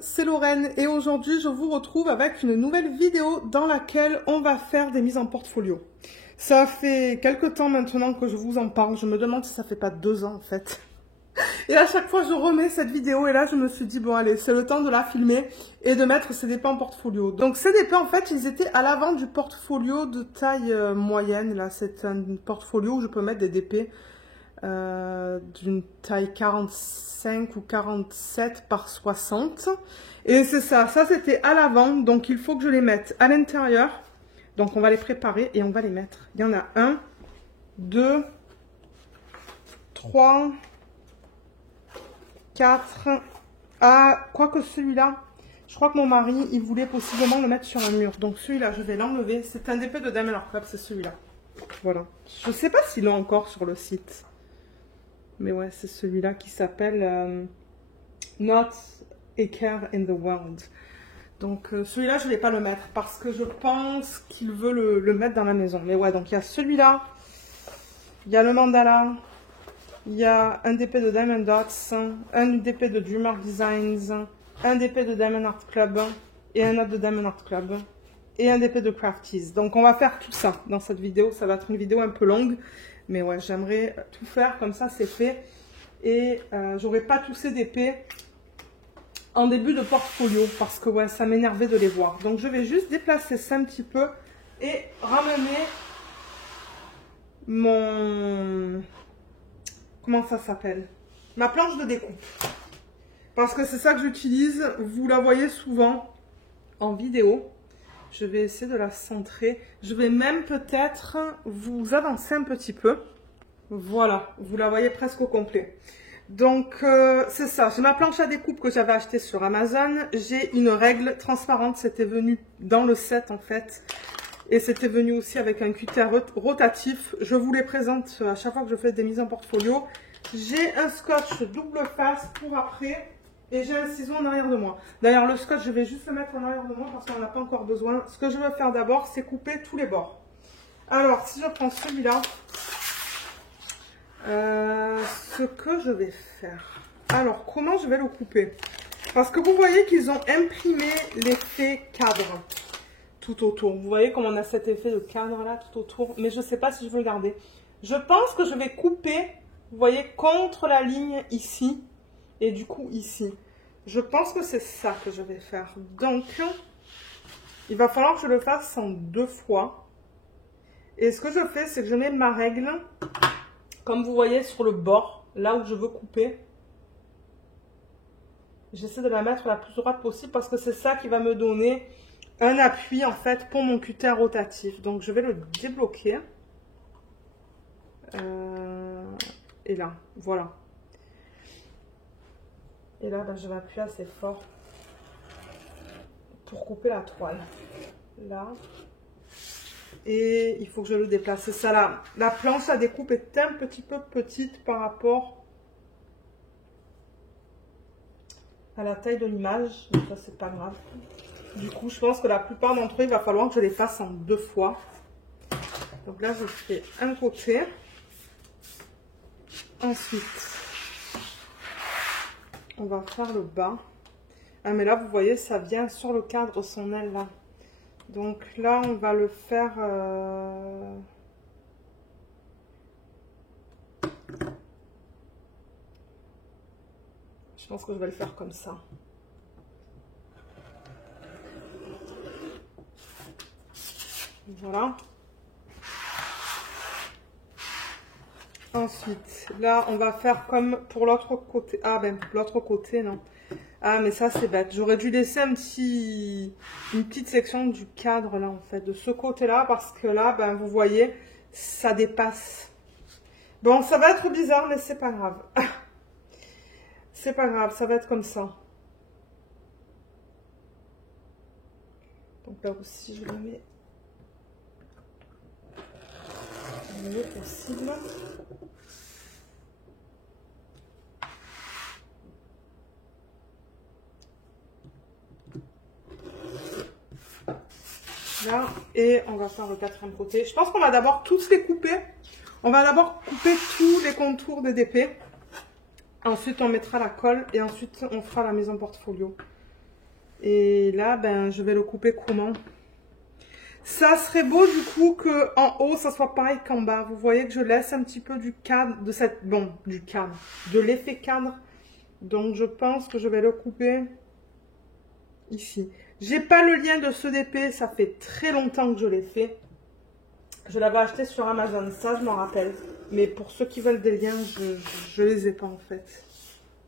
c'est Lorraine et aujourd'hui je vous retrouve avec une nouvelle vidéo dans laquelle on va faire des mises en portfolio. Ça fait quelques temps maintenant que je vous en parle, je me demande si ça fait pas 2 ans en fait. Et à chaque fois je remets cette vidéo et là je me suis dit bon allez c'est le temps de la filmer et de mettre ces DP en portfolio. Donc ces DP en fait ils étaient à l'avant du portfolio de taille moyenne, là c'est un portfolio où je peux mettre des DP d'une taille 45 ou 47 par 60 et c'est ça c'était à l'avant, donc il faut que je les mette à l'intérieur. Donc on va les préparer et on va les mettre. Il y en a 1, 2, 3, 4, quoique celui-là, je crois que mon mari, il voulait possiblement le mettre sur un mur. Donc celui-là, je vais l'enlever. C'est un DP de Diamond Art Club, c'est celui-là. Voilà. Je ne sais pas s'ils l'ont encore sur le site. Mais ouais, c'est celui-là qui s'appelle Not a Care in the World. Donc celui-là, je ne vais pas le mettre parce que je pense qu'il veut le mettre dans la maison. Mais ouais, donc il y a celui-là, il y a le mandala, il y a un DP de Diamond Dots, un DP de Dreamer Designs, un DP de Diamond Art Club et un autre de Diamond Art Club et un DP de Crafties. Donc on va faire tout ça dans cette vidéo. Ça va être une vidéo un peu longue, mais ouais, j'aimerais tout faire comme ça, c'est fait. Et j'aurai pas tous ces DP en début de portfolio parce que ouais, ça m'énervait de les voir. Donc je vais juste déplacer ça un petit peu et ramener mon... Comment ça s'appelle? Ma planche de découpe. Parce que c'est ça que j'utilise. Vous la voyez souvent en vidéo. Je vais essayer de la centrer. Je vais même peut-être vous avancer un petit peu. Voilà, vous la voyez presque au complet. Donc c'est ça, j'ai ma planche à découpe que j'avais achetée sur Amazon. J'ai une règle transparente, c'était venu dans le set en fait. Et c'était venu aussi avec un cutter rotatif. Je vous les présente à chaque fois que je fais des mises en portfolio. J'ai un scotch double face pour après. Et j'ai un ciseau en arrière de moi. D'ailleurs, le scotch, je vais juste le mettre en arrière de moi parce qu'on n'en a pas encore besoin. Ce que je veux faire d'abord, c'est couper tous les bords. Alors, si je prends celui-là, ce que je vais faire. Alors, comment je vais le couper? Parce que vous voyez qu'ils ont imprimé l'effet cadre tout autour. Vous voyez comme on a cet effet de cadre là tout autour. Mais je ne sais pas si je veux le garder. Je pense que je vais couper, vous voyez, contre la ligne ici. Et du coup ici. Je pense que c'est ça que je vais faire. Donc, il va falloir que je le fasse en 2 fois. Et ce que je fais, c'est que je mets ma règle, comme vous voyez, sur le bord, là où je veux couper. J'essaie de la mettre la plus droite possible parce que c'est ça qui va me donner un appui en fait pour mon cutter rotatif. Donc je vais le débloquer. Et là, voilà. Et là, ben, je vais appuyer assez fort pour couper la toile. Là. Et il faut que je le déplace. C'est ça là. La planche à découpe est un petit peu petite par rapport à la taille de l'image. Mais ça, c'est pas grave. Du coup, je pense que la plupart d'entre eux, il va falloir que je les fasse en 2 fois. Donc là, je fais un côté. Ensuite, on va faire le bas. Ah, mais là, vous voyez, ça vient sur le cadre, son aile là. Donc là, on va le faire... Je pense que je vais le faire comme ça. Voilà. Ensuite, là, on va faire comme pour l'autre côté. Ah, ben, l'autre côté, non. Ah, mais ça, c'est bête. J'aurais dû laisser une petite section du cadre, là, en fait, de ce côté-là, parce que là, ben, vous voyez, ça dépasse. Bon, ça va être bizarre, mais c'est pas grave. C'est pas grave, ça va être comme ça. Donc là aussi, je le mets le mieux possible. Là, et on va faire le 4e côté. Je pense qu'on va d'abord tous les couper. On va d'abord couper tous les contours des DP. Ensuite, on mettra la colle et ensuite, on fera la mise en portfolio. Et là, ben, je vais le couper comment? Ça serait beau du coup que en haut, ça soit pareil qu'en bas. Vous voyez que je laisse un petit peu du cadre, de cette, bon, du cadre, de l'effet cadre. Donc je pense que je vais le couper ici. J'ai pas le lien de ce DP, ça fait très longtemps que je l'ai fait. Je l'avais acheté sur Amazon, ça je m'en rappelle. Mais pour ceux qui veulent des liens, je les ai pas en fait.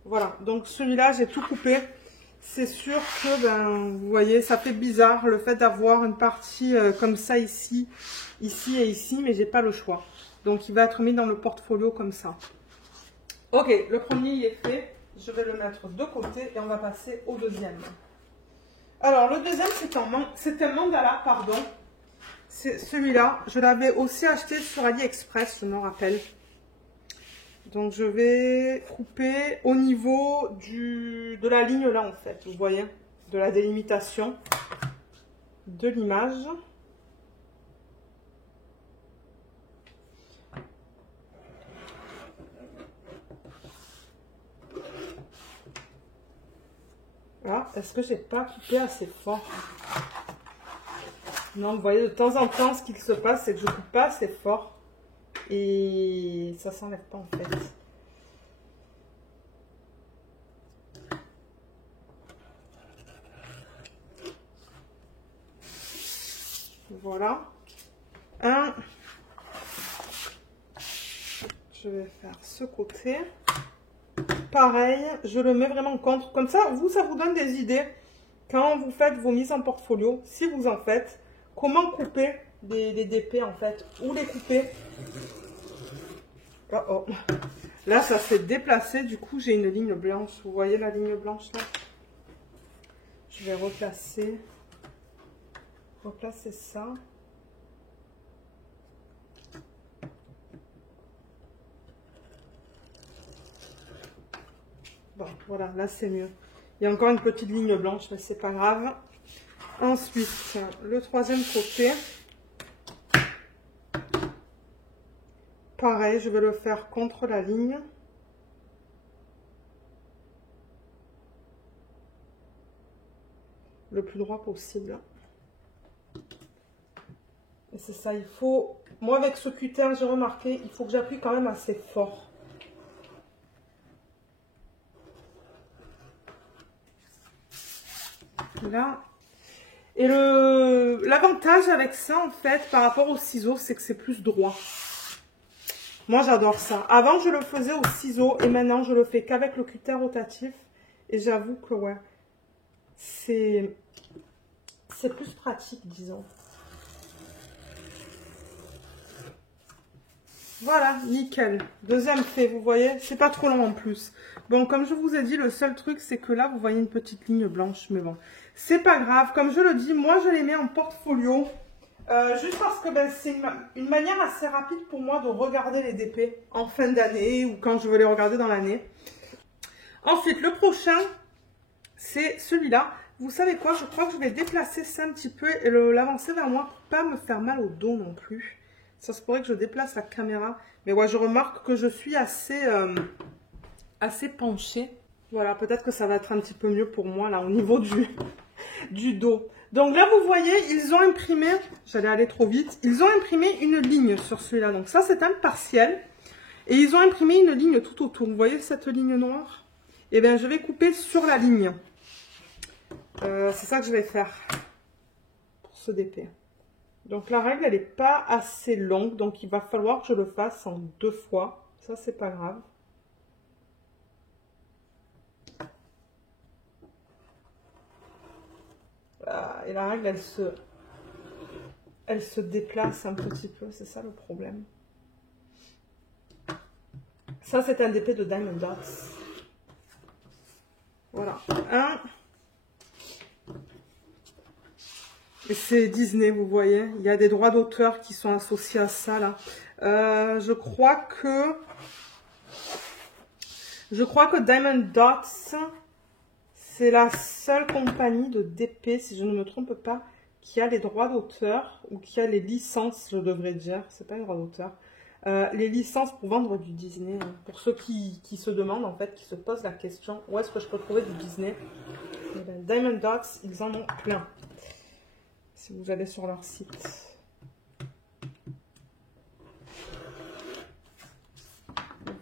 Voilà, donc celui-là, j'ai tout coupé. C'est sûr que, ben, vous voyez, ça fait bizarre le fait d'avoir une partie comme ça ici, ici et ici, mais j'ai pas le choix. Donc il va être mis dans le portfolio comme ça. Ok, le premier il est fait. Je vais le mettre de côté et on va passer au deuxième. Alors, le deuxième, c'est un mandala, pardon. C'est celui-là. Je l'avais aussi acheté sur AliExpress, je me rappelle. Donc, je vais couper au niveau de la ligne là, en fait. Vous voyez, de la délimitation de l'image. Ah, est-ce que j'ai pas coupé assez fort? Non, vous voyez, de temps en temps, ce qui se passe, c'est que je coupe pas assez fort. Et ça s'enlève pas, en fait. Voilà. Je vais faire ce côté. Pareil, je le mets vraiment contre. Comme ça vous donne des idées quand vous faites vos mises en portfolio, si vous en faites. Comment couper des DP en fait, où les couper. Oh oh. Là, ça s'est déplacé, du coup, j'ai une ligne blanche. Vous voyez la ligne blanche là? Je vais replacer ça. Bon, voilà, là c'est mieux. Il y a encore une petite ligne blanche, mais c'est pas grave. Ensuite, le troisième côté. Pareil, je vais le faire contre la ligne. Le plus droit possible. Et c'est ça, il faut... Moi, avec ce cutter, j'ai remarqué, il faut que j'appuie quand même assez fort. Là. Et l'avantage avec ça, en fait, par rapport au ciseau, c'est que c'est plus droit. Moi, j'adore ça. Avant, je le faisais au ciseau et maintenant, je le fais qu'avec le cutter rotatif. Et j'avoue que, ouais, c'est plus pratique, disons. Voilà, nickel. Deuxième fait, vous voyez, c'est pas trop long en plus. Bon, comme je vous ai dit, le seul truc, c'est que là, vous voyez une petite ligne blanche, mais bon, c'est pas grave. Comme je le dis, moi, je les mets en portfolio. Juste parce que ben, c'est une manière assez rapide pour moi de regarder les DP en fin d'année ou quand je veux les regarder dans l'année. Ensuite, le prochain, c'est celui-là. Vous savez quoi? Je crois que je vais déplacer ça un petit peu et l'avancer vers moi pour pas me faire mal au dos non plus. Ça se pourrait que je déplace la caméra. Mais ouais, je remarque que je suis assez penchée. Voilà, peut-être que ça va être un petit peu mieux pour moi là au niveau du dos. Donc là, vous voyez, ils ont imprimé, j'allais aller trop vite, ils ont imprimé une ligne sur celui-là. Donc ça, c'est un partiel. Et ils ont imprimé une ligne tout autour. Vous voyez cette ligne noire? Eh bien, je vais couper sur la ligne. C'est ça que je vais faire pour ce DP. Donc la règle, elle n'est pas assez longue. Donc il va falloir que je le fasse en 2 fois. Ça, c'est pas grave. Et la règle, elle se déplace un petit peu, c'est ça le problème. Ça, c'est un DP de Diamond Dots. Voilà. Et c'est Disney, vous voyez. Il y a des droits d'auteur qui sont associés à ça, là. Je crois que Diamond Dots... C'est la seule compagnie de DP, si je ne me trompe pas, qui a les droits d'auteur, ou qui a les licences, je devrais dire, c'est pas les droits d'auteur, les licences pour vendre du Disney. Hein. Pour ceux qui se demandent, en fait, qui se posent la question, où est-ce que je peux trouver du Disney? Eh bien, Diamond Dots, ils en ont plein. Si vous allez sur leur site.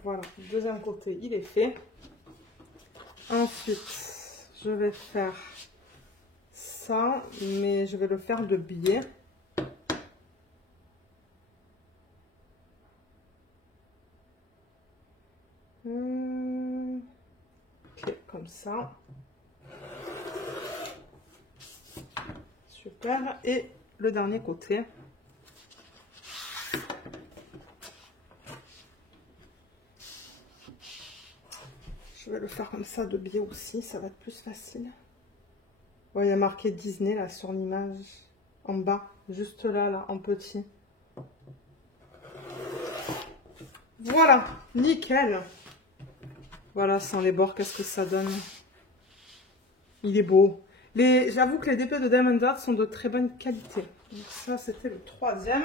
Voilà, le deuxième côté, il est fait. Ensuite, je vais faire ça, mais je vais le faire de biais. Ok, comme ça. Super. Et le dernier côté. Je vais le faire comme ça de biais aussi, ça va être plus facile. Ouais, il y a marqué Disney là sur l'image, en bas, juste là, là, en petit. Voilà, nickel. Voilà, sans les bords, qu'est-ce que ça donne? Il est beau. J'avoue que les DP de Diamond Dots sont de très bonne qualité. Donc ça, c'était le troisième.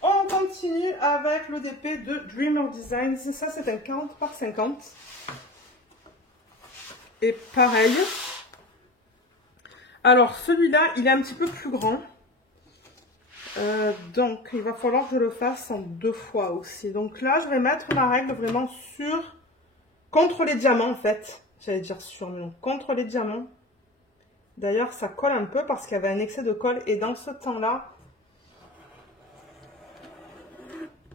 On continue avec le DP de Dreamer Designs. Ça, c'est un 40 par 50. Et pareil. Alors, celui-là, il est un petit peu plus grand. Donc, il va falloir que je le fasse en 2 fois aussi. Donc là, je vais mettre ma règle vraiment contre les diamants, en fait. J'allais dire sur, mais non, contre les diamants. D'ailleurs, ça colle un peu parce qu'il y avait un excès de colle. Et dans ce temps-là,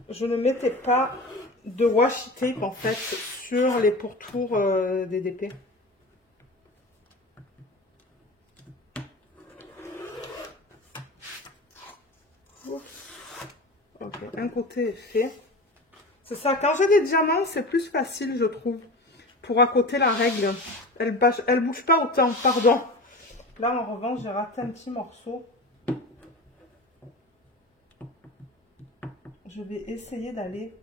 je ne mettais pas de washi tape, en fait, sur les pourtours des DP. Ok, un côté est fait. C'est ça, quand j'ai des diamants, c'est plus facile, je trouve, pour accoter la règle. Elle bouge pas autant, pardon. Là, en revanche, j'ai raté un petit morceau. Je vais essayer d'aller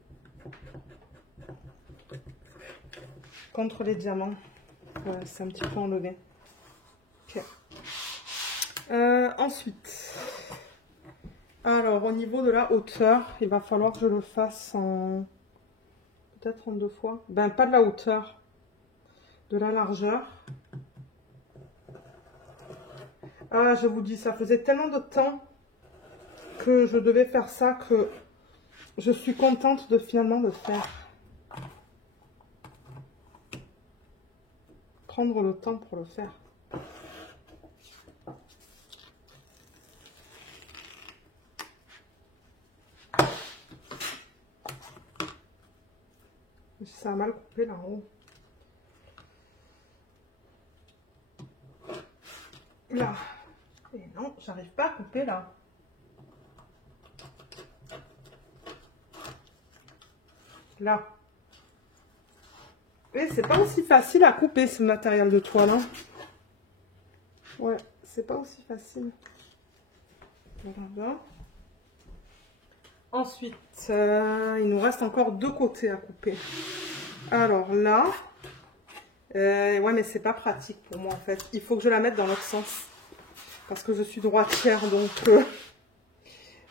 contre les diamants. Ouais, c'est un petit peu enlevé. Ok. Ensuite, alors au niveau de la hauteur, il va falloir que je le fasse en... peut-être en 2 fois. Ben, pas de la hauteur, de la largeur. Ah, je vous dis, ça faisait tellement de temps que je devais faire ça que je suis contente de finalement le faire. Prendre le temps pour le faire. Ça a mal coupé là en haut. Là. Et non, j'arrive pas à couper là. Là. Et c'est pas aussi facile à couper ce matériel de toile. Hein. Ouais, c'est pas aussi facile. Voilà. Ensuite, il nous reste encore 2 côtés à couper. Alors là, ouais, mais c'est pas pratique pour moi en fait. Il faut que je la mette dans l'autre sens. Parce que je suis droitière, donc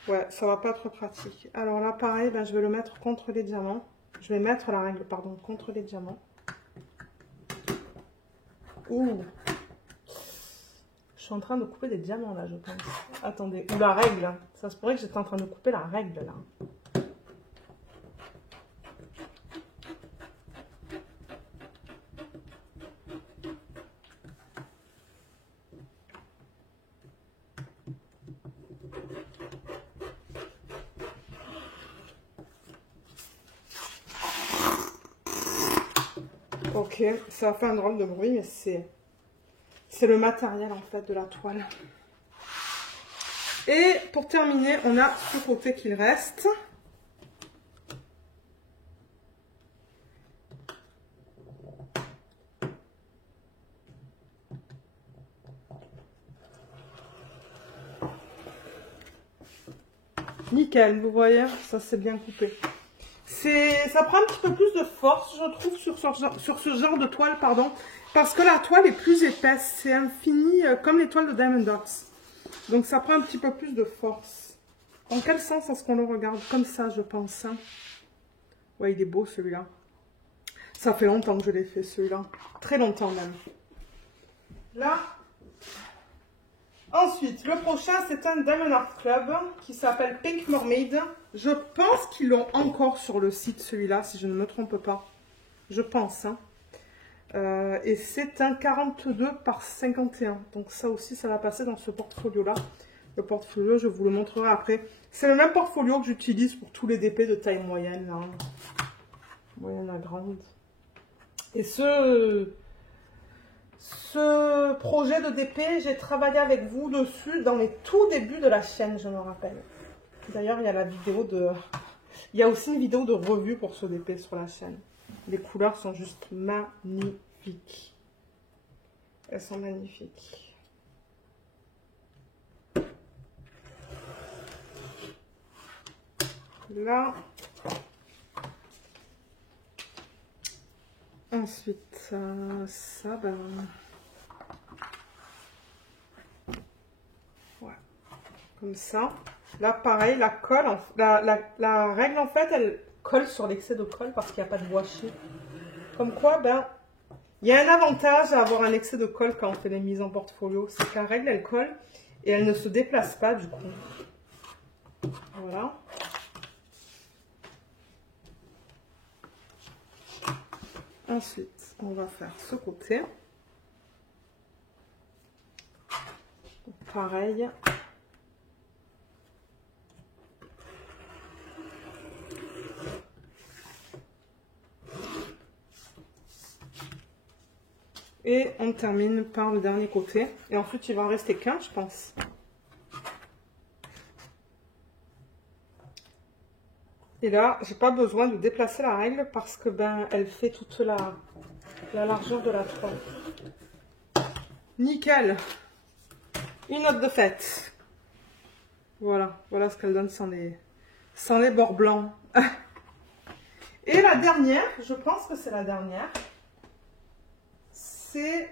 ouais, ça va pas être pratique. Alors là, pareil, ben, je vais le mettre contre les diamants. Je vais mettre la règle, pardon, contre les diamants. Ouh. Je suis en train de couper des diamants là, je pense. Attendez, ou la règle. Ça se pourrait que j'étais en train de couper la règle là. Ok, ça a fait un drôle de bruit, mais c'est le matériel en fait de la toile. Et pour terminer, on a ce côté qu'il reste. Nickel, vous voyez, ça c'est bien coupé. Ça prend un petit peu plus de force, je trouve, sur ce genre de toile, pardon, parce que la toile est plus épaisse, c'est infini, comme les toiles de Diamond Dots. Donc ça prend un petit peu plus de force. Dans quel sens est-ce qu'on le regarde? Comme ça, je pense. Hein. Ouais, il est beau celui-là. Ça fait longtemps que je l'ai fait, celui-là. Très longtemps même. Là, Ensuite, le prochain, c'est un Diamond Art Club qui s'appelle Pink Mermaid. Je pense qu'ils l'ont encore sur le site, celui-là, si je ne me trompe pas. Je pense, hein. Et c'est un 42 par 51. Donc ça aussi, ça va passer dans ce portfolio-là. Le portfolio, je vous le montrerai après. C'est le même portfolio que j'utilise pour tous les DP de taille moyenne, là. Moyenne à grande. Et ce projet de DP, j'ai travaillé avec vous dessus dans les tout débuts de la chaîne, je me rappelle. D'ailleurs, il y a la vidéo de... Il y a aussi une vidéo de revue pour ce DP sur la chaîne. Les couleurs sont juste magnifiques. Elles sont magnifiques. Là. Ensuite, ça, ben... Ouais. Comme ça. Là, pareil, la colle, la règle, en fait, elle colle sur l'excès de colle parce qu'il n'y a pas de washi. Comme quoi, ben, il y a un avantage à avoir un excès de colle quand on fait les mises en portfolio. C'est que la règle, elle colle et elle ne se déplace pas, du coup. Voilà. Ensuite, on va faire ce côté. Pareil. Et on termine par le dernier côté. Et ensuite, il va en rester qu'un, je pense. Et là, j'ai pas besoin de déplacer la règle parce que ben, elle fait toute la largeur de la toile. Nickel. Une note de fête. Voilà, voilà ce qu'elle donne sans les bords blancs. Et la dernière, je pense que c'est la dernière.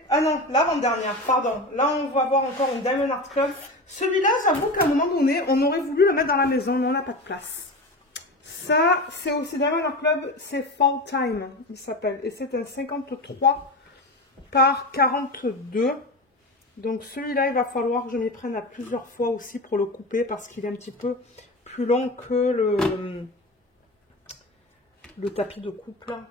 Ah non, l'avant-dernière, pardon. Là, on va voir encore une Diamond Art Club. Celui-là, j'avoue qu'à un moment donné, on aurait voulu le mettre dans la maison, mais on n'a pas de place. Ça, c'est aussi Diamond Art Club, c'est Fall Time, il s'appelle. Et c'est un 53 par 42. Donc celui-là, il va falloir que je m'y prenne à plusieurs fois aussi pour le couper, parce qu'il est un petit peu plus long que le tapis de coupe, là.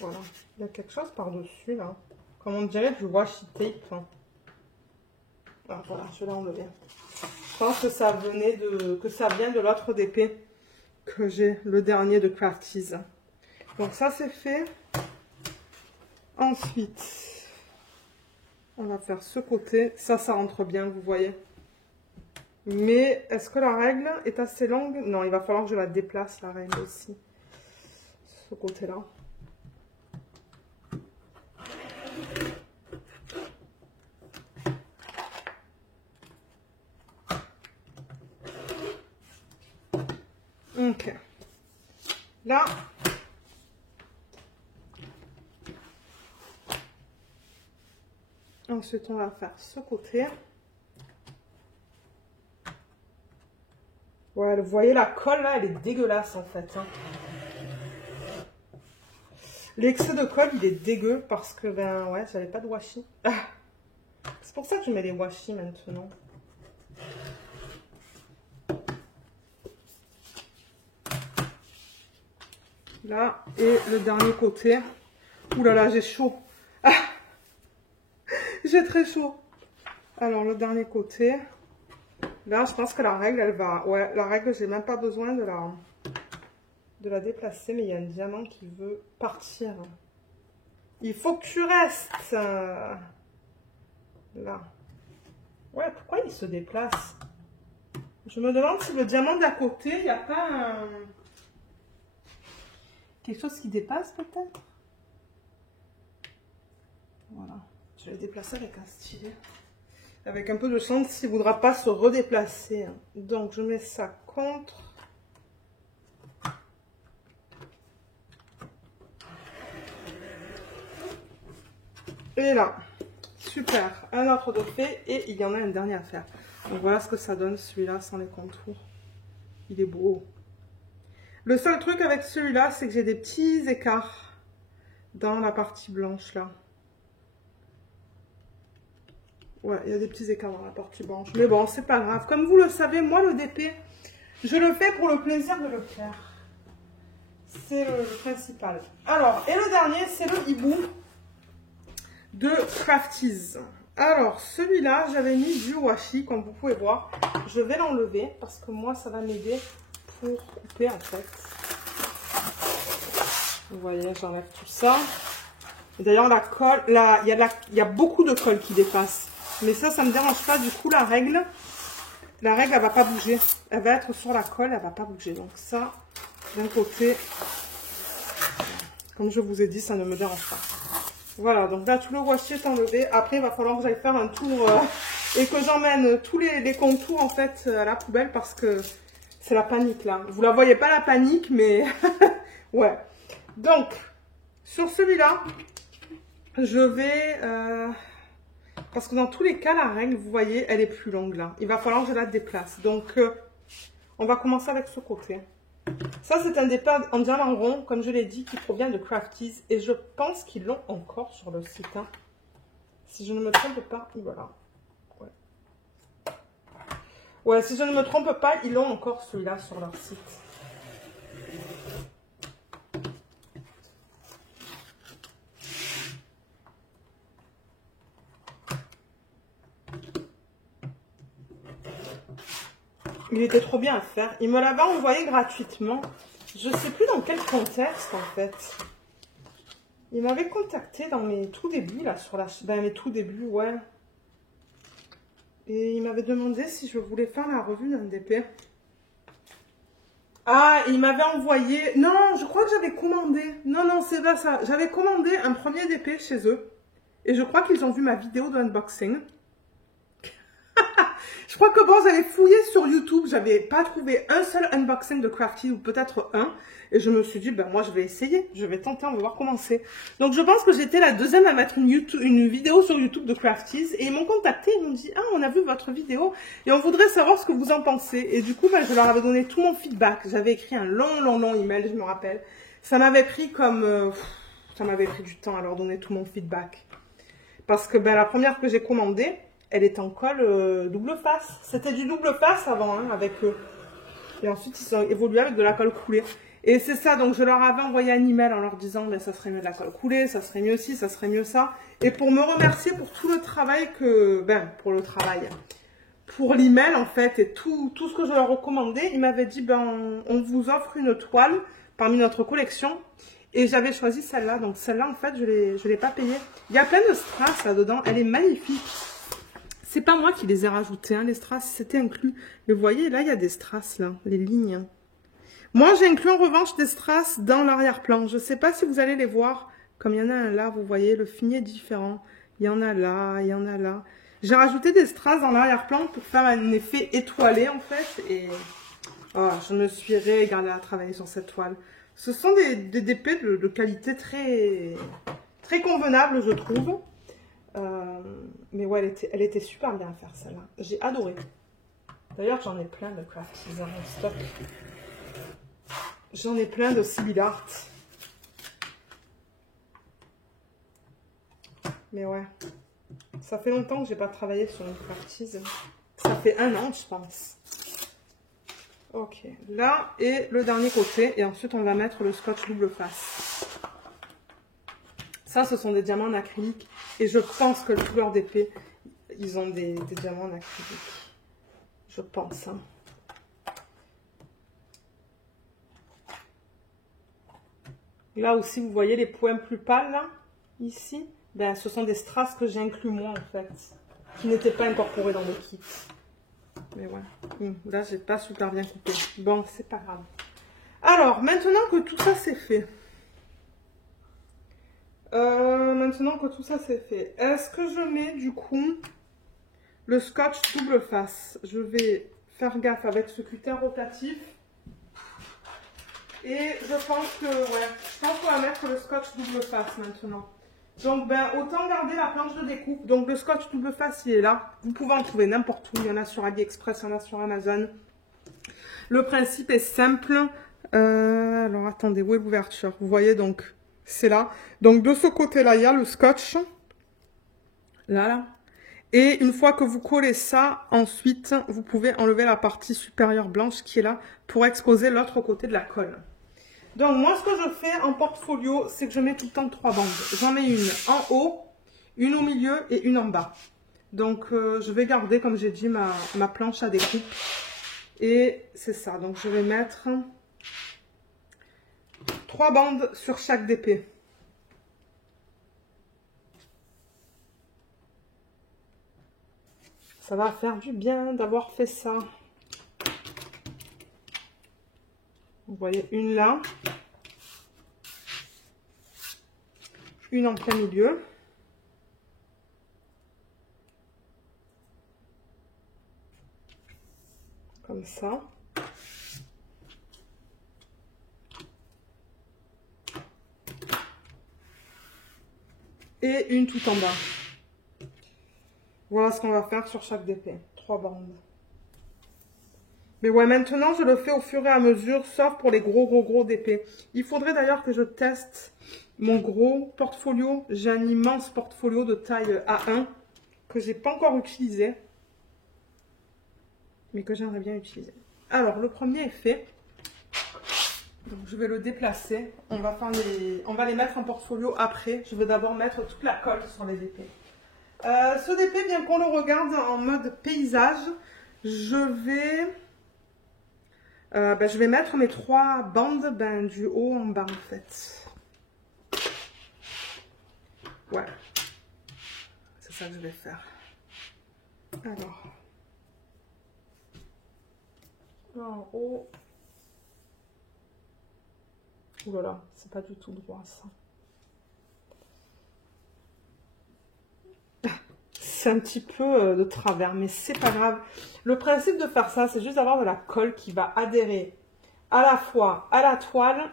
Voilà, il y a quelque chose par-dessus là, comme on dirait du washi tape. Ah, voilà, je l'ai enlevé. Je pense que ça vient de l'autre DP que j'ai, le dernier de Crafties. Donc ça c'est fait. Ensuite, on va faire ce côté. Ça rentre bien, vous voyez. Mais est-ce que la règle est assez longue? Non, il va falloir que je la déplace, la règle aussi. Ce côté-là. Ok. Là. Ensuite, on va faire ce côté. Ouais, vous voyez la colle là, elle est dégueulasse en fait. Hein. L'excès de colle, il est dégueu parce que, ben ouais, j'avais pas de washi. Ah. C'est pour ça que je mets des washi maintenant. Là, et le dernier côté. Ouh là là, j'ai chaud. Ah. J'ai très chaud. Alors, le dernier côté. Là, je pense que la règle, elle va... Ouais, la règle, j'ai même pas besoin de la déplacer, mais il y a un diamant qui veut partir. Il faut que tu restes. Là. Ouais, pourquoi il se déplace? Je me demande si le diamant d'à côté, il n'y a pas quelque chose qui dépasse peut-être. Voilà. Je vais le déplacer avec un stylet. Avec un peu de chance, il ne voudra pas se redéplacer. Donc, je mets ça contre. Et là, super, un autre de fait, et il y en a une dernière à faire. Donc voilà ce que ça donne celui-là sans les contours. Il est beau. Le seul truc avec celui-là, c'est que j'ai des petits écarts dans la partie blanche là. Ouais, il y a des petits écarts dans la partie blanche. Mais bon, c'est pas grave. Comme vous le savez, moi le DP, je le fais pour le plaisir de le faire. C'est le principal. Alors, et le dernier, c'est le hibou de Crafties. Alors, celui-là, j'avais mis du washi, comme vous pouvez voir. Je vais l'enlever parce que moi, ça va m'aider pour couper en fait. Vous voyez, j'enlève tout ça. D'ailleurs, la colle, là, il y a beaucoup de colle qui dépasse. Mais ça me dérange pas. Du coup, la règle, elle va pas bouger. Elle va être sur la colle, elle va pas bouger. Donc ça, d'un côté, comme je vous ai dit, ça ne me dérange pas. Voilà, donc là, tout le washi est enlevé. Après, il va falloir que j'aille faire un tour et que j'emmène tous les contours, en fait, à la poubelle parce que c'est la panique, là. Vous la voyez pas, la panique, mais ouais. Donc, sur celui-là, je vais... parce que dans tous les cas, la règle, vous voyez, elle est plus longue, là. Il va falloir que je la déplace. Donc, on va commencer avec ce côté. Ça, c'est un départ en diamant rond, comme je l'ai dit, qui provient de Crafties. Et je pense qu'ils l'ont encore sur le site. Hein. Si je ne me trompe pas, voilà. Ouais, si je ne me trompe pas, ils l'ont encore celui-là sur leur site. Il était trop bien à faire. Il me l'avait envoyé gratuitement. Je ne sais plus dans quel contexte, en fait. Il m'avait contacté dans mes tout débuts, là, dans mes tout débuts, ouais. Et il m'avait demandé si je voulais faire la revue d'un DP. Ah, il m'avait envoyé... Non, je crois que j'avais commandé. Non, non, c'est pas ça. J'avais commandé un premier DP chez eux. Et je crois qu'ils ont vu ma vidéo d'unboxing. Je crois que bon, j'avais fouillé sur YouTube, j'avais pas trouvé un seul unboxing de Crafty, ou peut-être un, et je me suis dit, ben moi je vais essayer, je vais tenter, on va voir comment c'est. Donc je pense que j'étais la deuxième à mettre une vidéo sur YouTube de Crafties, et ils m'ont contacté, ils m'ont dit, ah on a vu votre vidéo, et on voudrait savoir ce que vous en pensez. Et du coup, ben, je leur avais donné tout mon feedback, j'avais écrit un long email, je me rappelle. Ça m'avait pris comme, ça m'avait pris du temps à leur donner tout mon feedback. Parce que ben, la première que j'ai commandée, elle est en colle double face. C'était du double face avant, hein, avec eux. Et ensuite, ils ont évolué avec de la colle coulée. Et c'est ça, donc je leur avais envoyé un email en leur disant, ben, ça serait mieux de la colle coulée, ça serait mieux ci, ça serait mieux ça. Et pour me remercier pour tout le travail pour l'email en fait, et tout ce que je leur recommandais, ils m'avaient dit, ben, on vous offre une toile parmi notre collection. Et j'avais choisi celle-là. Donc celle-là, en fait, je l'ai pas payée. Il y a plein de strass là-dedans. Elle est magnifique. C'est pas moi qui les ai rajoutées, hein, les strass, c'était inclus. Mais vous voyez, là, il y a des strass, là, les lignes. Moi, j'ai inclus en revanche des strass dans l'arrière-plan. Je sais pas si vous allez les voir. Comme il y en a un là, vous voyez, le fini est différent. Il y en a là, il y en a là. J'ai rajouté des strass dans l'arrière-plan pour faire un effet étoilé, en fait. Et oh, je me suis régalée à travailler sur cette toile. Ce sont des DP de qualité très convenable, je trouve. Mais ouais, elle était super bien à faire celle-là. J'ai adoré. D'ailleurs, j'en ai plein de Crafties en stock. J'en ai plein de Sibyl Art. Mais ouais. Ça fait longtemps que j'ai pas travaillé sur une Crafties. Ça fait 1 an, je pense. Ok. Là, et le dernier côté. Et ensuite, on va mettre le scotch double face. Ça, ce sont des diamants en acrylique. Et je pense que tous leurs DP, ils ont des diamants en acrylique. Je pense. Hein. Là aussi, vous voyez les points plus pâles, là, ici. Ben, ce sont des strass que j'ai inclus moi, en fait. Qui n'étaient pas incorporés dans le kit. Mais ouais. Là, j'ai pas super bien coupé. Bon, c'est pas grave. Alors, maintenant que tout ça c'est fait. Est-ce que je mets du coup le scotch double face? Je vais faire gaffe avec ce cutter rotatif. Et je pense que, ouais, je pense qu'on va mettre le scotch double face maintenant. Donc, ben, autant garder la planche de découpe. Donc, le scotch double face, il est là. Vous pouvez en trouver n'importe où. Il y en a sur AliExpress, il y en a sur Amazon. Le principe est simple. Alors, attendez, où est l'ouverture? Vous voyez, donc, c'est là. Donc, de ce côté-là, il y a le scotch. Là. Et une fois que vous collez ça, ensuite, vous pouvez enlever la partie supérieure blanche qui est là pour exposer l'autre côté de la colle. Donc, moi, ce que je fais en portfolio, c'est que je mets tout le temps 3 bandes. J'en mets une en haut, une au milieu et une en bas. Donc, je vais garder, comme j'ai dit, ma planche à découpe. Et c'est ça. Donc, je vais mettre 3 bandes sur chaque DP. Ça va faire du bien d'avoir fait ça. Vous voyez, une là. Une en plein milieu. Comme ça. Et une tout en bas. Voilà ce qu'on va faire sur chaque DP. 3 bandes. Mais ouais, maintenant, je le fais au fur et à mesure, sauf pour les gros DP. Il faudrait d'ailleurs que je teste mon gros portfolio. J'ai un immense portfolio de taille A1 que j'ai pas encore utilisé, mais que j'aimerais bien utiliser. Alors, le premier est fait. Donc, je vais le déplacer. On va les mettre en portfolio après. Je vais d'abord mettre toute la colle sur les DP. Ce DP, bien qu'on le regarde en mode paysage, je vais mettre mes 3 bandes du haut en bas en fait. Ouais, c'est ça que je vais faire. Alors, en haut. Voilà, c'est pas du tout droit ça. C'est un petit peu de travers, mais c'est pas grave. Le principe de faire ça, c'est juste d'avoir de la colle qui va adhérer à la fois à la toile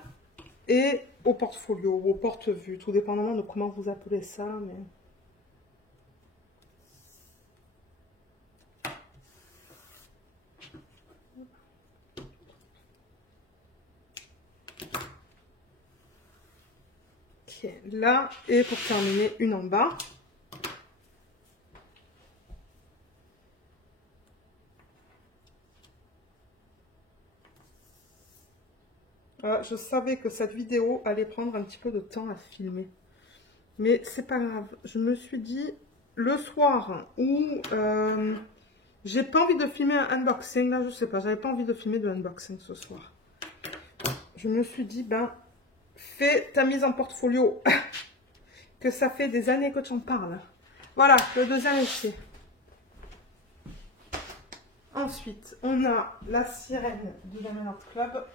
et au portfolio, ou au porte-vue, tout dépendamment de comment vous appelez ça. Mais... Ok, là, et pour terminer, une en bas. Je savais que cette vidéo allait prendre un petit peu de temps à filmer. Mais c'est pas grave. Je me suis dit, le soir où j'ai pas envie de filmer un unboxing, là je sais pas, j'avais pas envie de filmer de unboxing ce soir. Je me suis dit, ben, fais ta mise en portfolio. Que ça fait des années que tu en parles. Voilà, le deuxième est fait. Ensuite, on a la sirène du Diamond Art Club.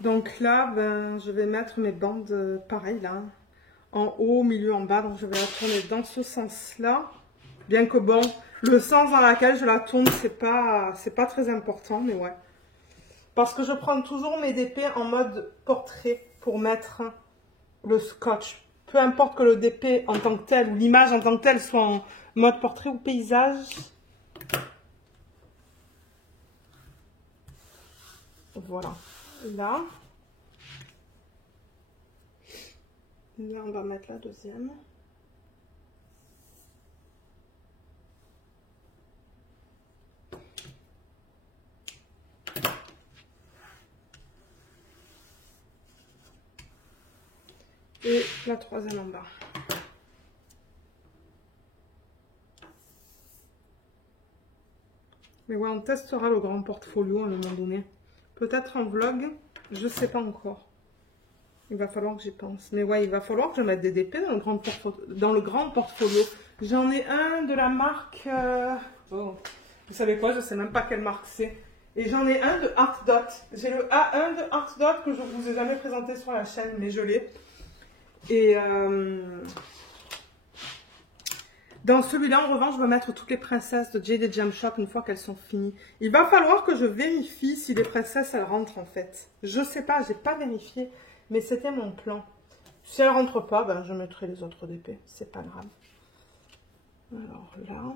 Donc là, ben, je vais mettre mes bandes pareil là, en haut, au milieu, en bas. Donc je vais la tourner dans ce sens-là. Bien que bon, le sens dans lequel je la tourne, c'est pas très important, mais ouais. Parce que je prends toujours mes DP en mode portrait pour mettre le scotch. Peu importe que le DP en tant que tel ou l'image en tant que telle soit en mode portrait ou paysage. Voilà. Là, on va mettre la deuxième. Et la troisième en bas. Mais ouais, on testera le grand portfolio à un moment donné. Peut-être en vlog, je sais pas encore. Il va falloir que j'y pense. Mais ouais, il va falloir que je mette des DP dans le grand portfolio. J'en ai un de la marque... Oh, vous savez quoi, je sais même pas quelle marque c'est. Et j'en ai un de Art Dot. J'ai le A1 de Art Dot que je vous ai jamais présenté sur la chaîne, mais je l'ai. Et dans celui-là, en revanche, je vais mettre toutes les princesses de Jade Jam Shop une fois qu'elles sont finies. Il va falloir que je vérifie si les princesses, elles rentrent en fait. Je sais pas, j'ai pas vérifié. Mais c'était mon plan. Si elle rentre pas, ben, je mettrai les autres d'épée. C'est pas grave. Alors là...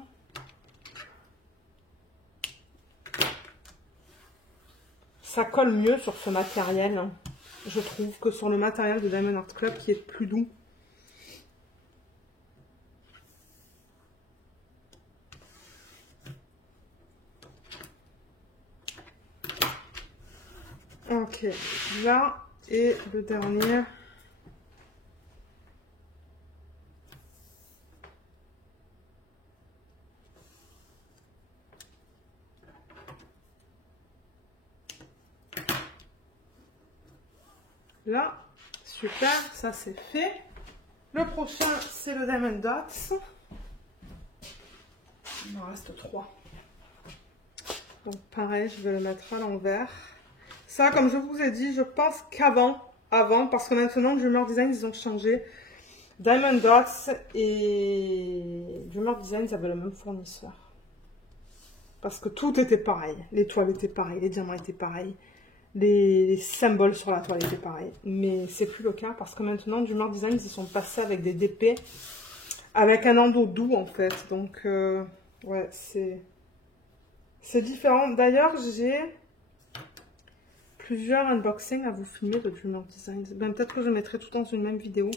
Ça colle mieux sur ce matériel, hein, je trouve, que sur le matériel de Diamond Art Club qui est plus doux. Ok, là, et le dernier. Là, super, ça c'est fait. Le prochain, c'est le Diamond Dots. Il m'en reste 3. Donc pareil, je vais le mettre à l'envers. Ça, comme je vous ai dit, je pense qu'avant, parce que maintenant, Dreamer Design, ils ont changé. Diamond Dots et Dreamer Design, ils avaient le même fournisseur. Parce que tout était pareil. Les toiles étaient pareilles, les diamants étaient pareils. Les symboles sur la toile étaient pareils. Mais c'est plus le cas parce que maintenant, Dreamer Design, ils sont passés avec des DP. Avec un endos doux, en fait. Donc, ouais, c'est différent. D'ailleurs, j'ai plusieurs unboxings à vous filmer de Dreamer Design. Ben, peut-être que je mettrai tout dans une même vidéo.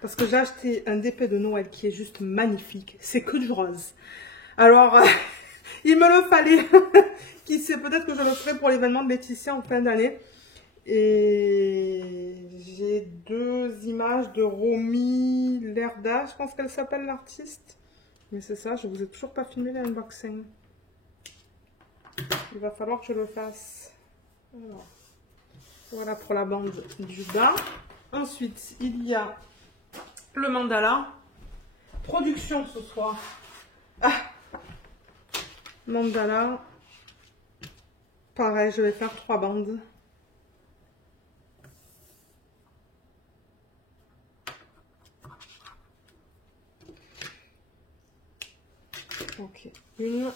Parce que j'ai acheté un DP de Noël qui est juste magnifique. C'est que du rose. Alors, il me le fallait. Qui sait, peut-être que je le ferai pour l'événement de Laetitia en fin d'année. Et j'ai 2 images de Romy Lerda. Je pense qu'elle s'appelle l'artiste. Mais c'est ça, je vous ai toujours pas filmé l'unboxing. Il va falloir que je le fasse. Alors, voilà pour la bande du bas. Ensuite, il y a le mandala. Production ce soir. Ah, mandala. Pareil, je vais faire 3 bandes. Ok, 1.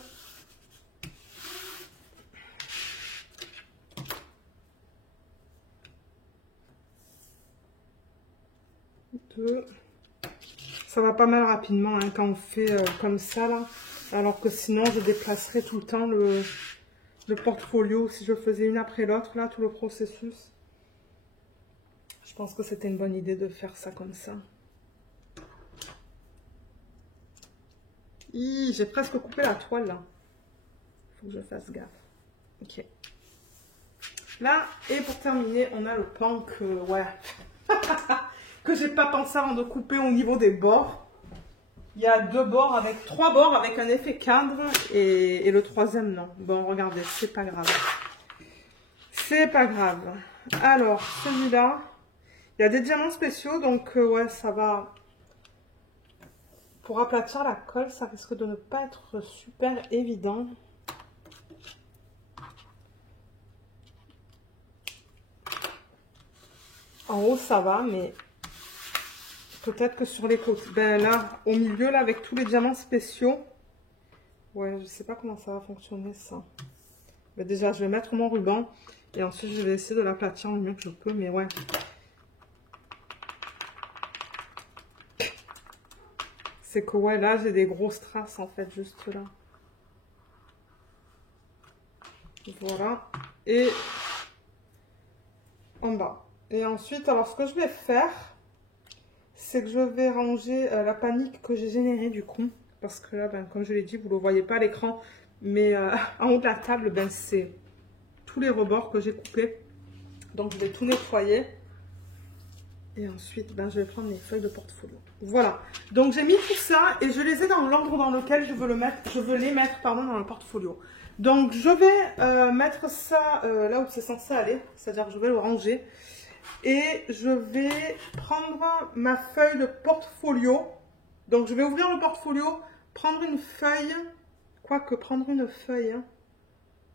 2. Ça va pas mal rapidement hein, quand on fait comme ça là. Alors que sinon je déplacerai tout le temps le portfolio si je faisais une après l'autre là, tout le processus. Je pense que c'était une bonne idée de faire ça comme ça. J'ai presque coupé la toile là. Faut que je fasse gaffe. Ok. Là, et pour terminer, on a le pan que, ouais, que j'ai pas pensé avant de couper au niveau des bords. Il y a 3 bords avec un effet cadre et le 3e non. Bon, regardez, c'est pas grave. C'est pas grave. Alors, celui-là, il y a des diamants spéciaux, donc ouais, ça va. Pour aplatir la colle, ça risque de ne pas être super évident. En haut, ça va, mais peut-être que sur les côtés. Ben là, au milieu, là, avec tous les diamants spéciaux. Ouais, je sais pas comment ça va fonctionner, ça. Ben déjà, je vais mettre mon ruban. Et ensuite, je vais essayer de l'aplatir le mieux que je peux, mais ouais. C'est que, ouais, là, j'ai des grosses traces, en fait, juste là. Voilà. Et en bas. Et ensuite, alors, ce que je vais faire, c'est que je vais ranger la panique que j'ai générée, du coup. Parce que là, ben, comme je l'ai dit, vous ne le voyez pas à l'écran. Mais en haut de la table, ben, c'est tous les rebords que j'ai coupés. Donc, je vais tout nettoyer. Et ensuite, ben, je vais prendre mes feuilles de portfolio. Voilà. Donc, j'ai mis tout ça et je les ai dans l'ordre dans lequel je veux les mettre, pardon, dans le portfolio. Donc, je vais mettre ça là où c'est censé aller. C'est-à-dire que je vais le ranger. Et je vais prendre ma feuille de portfolio. Donc, je vais ouvrir le portfolio, prendre une feuille. Quoique, prendre une feuille. Hein.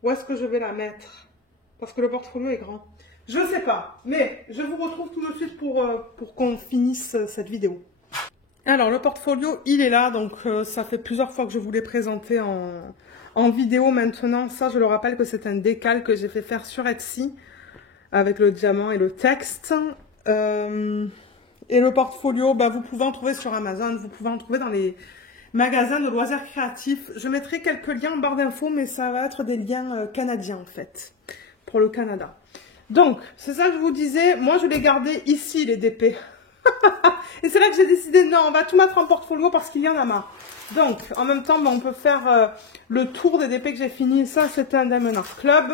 Où est-ce que je vais la mettre? Parce que le portfolio est grand. Je ne sais pas, mais je vous retrouve tout de suite pour qu'on finisse cette vidéo. Alors, le portfolio, il est là. Donc, ça fait plusieurs fois que je vous l'ai présenté en vidéo maintenant. Ça, je le rappelle que c'est un décal que j'ai fait faire sur Etsy avec le diamant et le texte. Et le portfolio, bah, vous pouvez en trouver sur Amazon, vous pouvez en trouver dans les magasins de loisirs créatifs. Je mettrai quelques liens en barre d'infos, mais ça va être des liens canadiens en fait, pour le Canada. Donc, c'est ça que je vous disais, moi je l'ai gardé ici les DP. Et c'est là que j'ai décidé, non, on va tout mettre en portfolio parce qu'il y en a marre. Donc, en même temps, bah, on peut faire le tour des DP que j'ai fini. Ça, c'est un Diamond Art Club.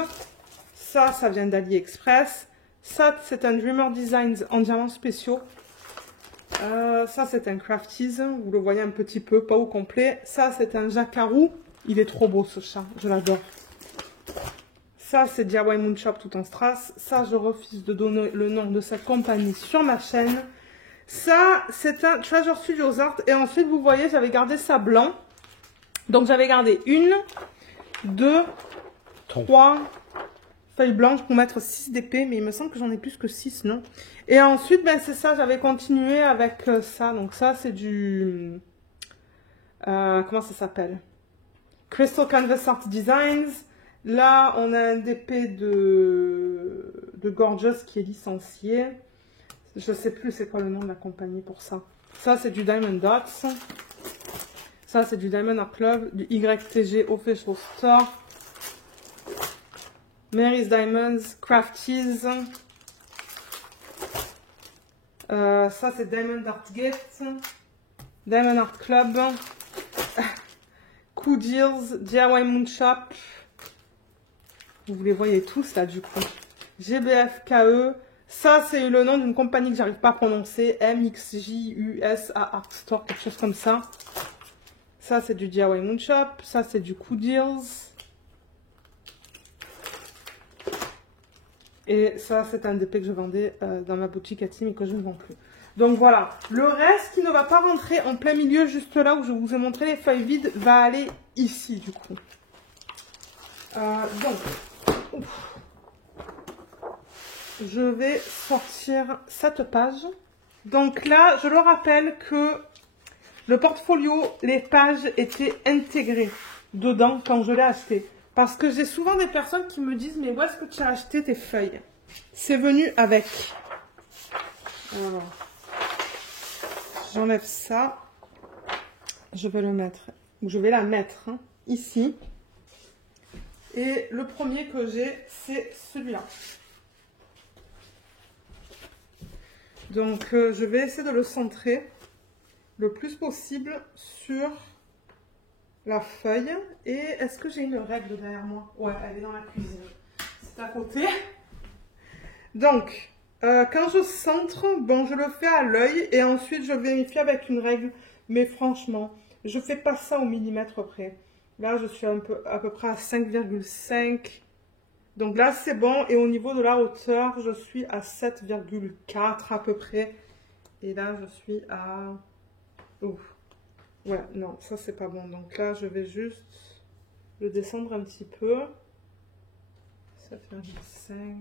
Ça vient d'AliExpress. Ça, c'est un Dreamer Designs en diamants spéciaux. Ça, c'est un Crafties. Vous le voyez un petit peu, pas au complet. Ça, c'est un Jacarou. Il est trop beau, ce chat. Je l'adore. Ça, c'est DIY Moon Shop tout en strass. Ça, je refuse de donner le nom de cette compagnie sur ma chaîne. Ça, c'est un Treasure Studios Art. Et ensuite, vous voyez, j'avais gardé ça blanc. Donc, j'avais gardé 1, 2, 3 feuilles blanches pour mettre 6 d'épée. Mais il me semble que j'en ai plus que 6, non? Et ensuite, ben, c'est ça, j'avais continué avec ça. Donc, ça, c'est du... comment ça s'appelle? Crystal Canvas Art Designs. Là, on a un DP de Gorgeous qui est licencié. Je ne sais plus c'est quoi le nom de la compagnie pour ça. Ça, c'est du Diamond Dots. Ça, c'est du Diamond Art Club, du YTG Official Store. Mary's Diamonds, Crafties. Ça, c'est Diamond Art Gift. Diamond Art Club. Cool Deals, DIY Moon Shop. Vous les voyez tous là du coup. GBFKE. Ça, c'est le nom d'une compagnie que j'arrive pas à prononcer. MXJUSA Art Store, quelque chose comme ça. Ça, c'est du DIY Moon Shop. Ça, c'est du Cool Deals. Et ça, c'est un DP que je vendais dans ma boutique à Tim et que je ne vends plus. Donc voilà. Le reste qui ne va pas rentrer en plein milieu, juste là où je vous ai montré les feuilles vides, va aller ici du coup. Ouf. Je vais sortir cette page. Donc là, je le rappelle que le portfolio, les pages étaient intégrées dedans quand je l'ai acheté. Parce que j'ai souvent des personnes qui me disent, mais où est-ce que tu as acheté tes feuilles? C'est venu avec. Alors, j'enlève ça. Je vais le mettre, ou je vais la mettre hein, ici. Et le premier que j'ai, c'est celui-là. Donc, je vais essayer de le centrer le plus possible sur la feuille. Et est-ce que j'ai une règle derrière moi? Ouais, elle est dans la cuisine. C'est à côté. Donc, quand je centre, bon, je le fais à l'œil et ensuite je vérifie avec une règle. Mais franchement, je ne fais pas ça au millimètre près. Là, je suis à peu près à 5,5. Donc là, c'est bon. Et au niveau de la hauteur, je suis à 7,4 à peu près. Et là, je suis à... Ouf. Ouais, non, ça, c'est pas bon. Donc là, je vais juste le descendre un petit peu. 7,5.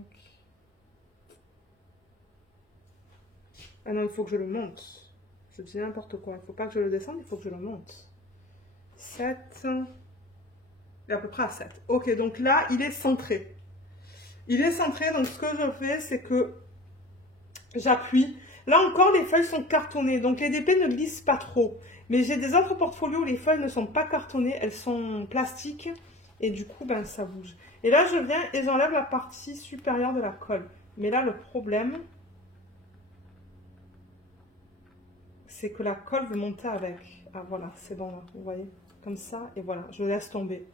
Ah non, il faut que je le monte. Je dis n'importe quoi. Il ne faut pas que je le descende, il faut que je le monte. 7... Et à peu près à 7. Ok, donc là, il est centré. Il est centré, donc ce que je fais, c'est que j'appuie. Là encore, les feuilles sont cartonnées, donc les DP ne glissent pas trop. Mais j'ai des autres portfolios où les feuilles ne sont pas cartonnées, elles sont plastiques. Et du coup, ben, ça bouge. Et là, je viens et j'enlève la partie supérieure de la colle. Mais là, le problème, c'est que la colle veut monter avec. Ah voilà, c'est bon là, vous voyez. Comme ça, et voilà, je laisse tomber.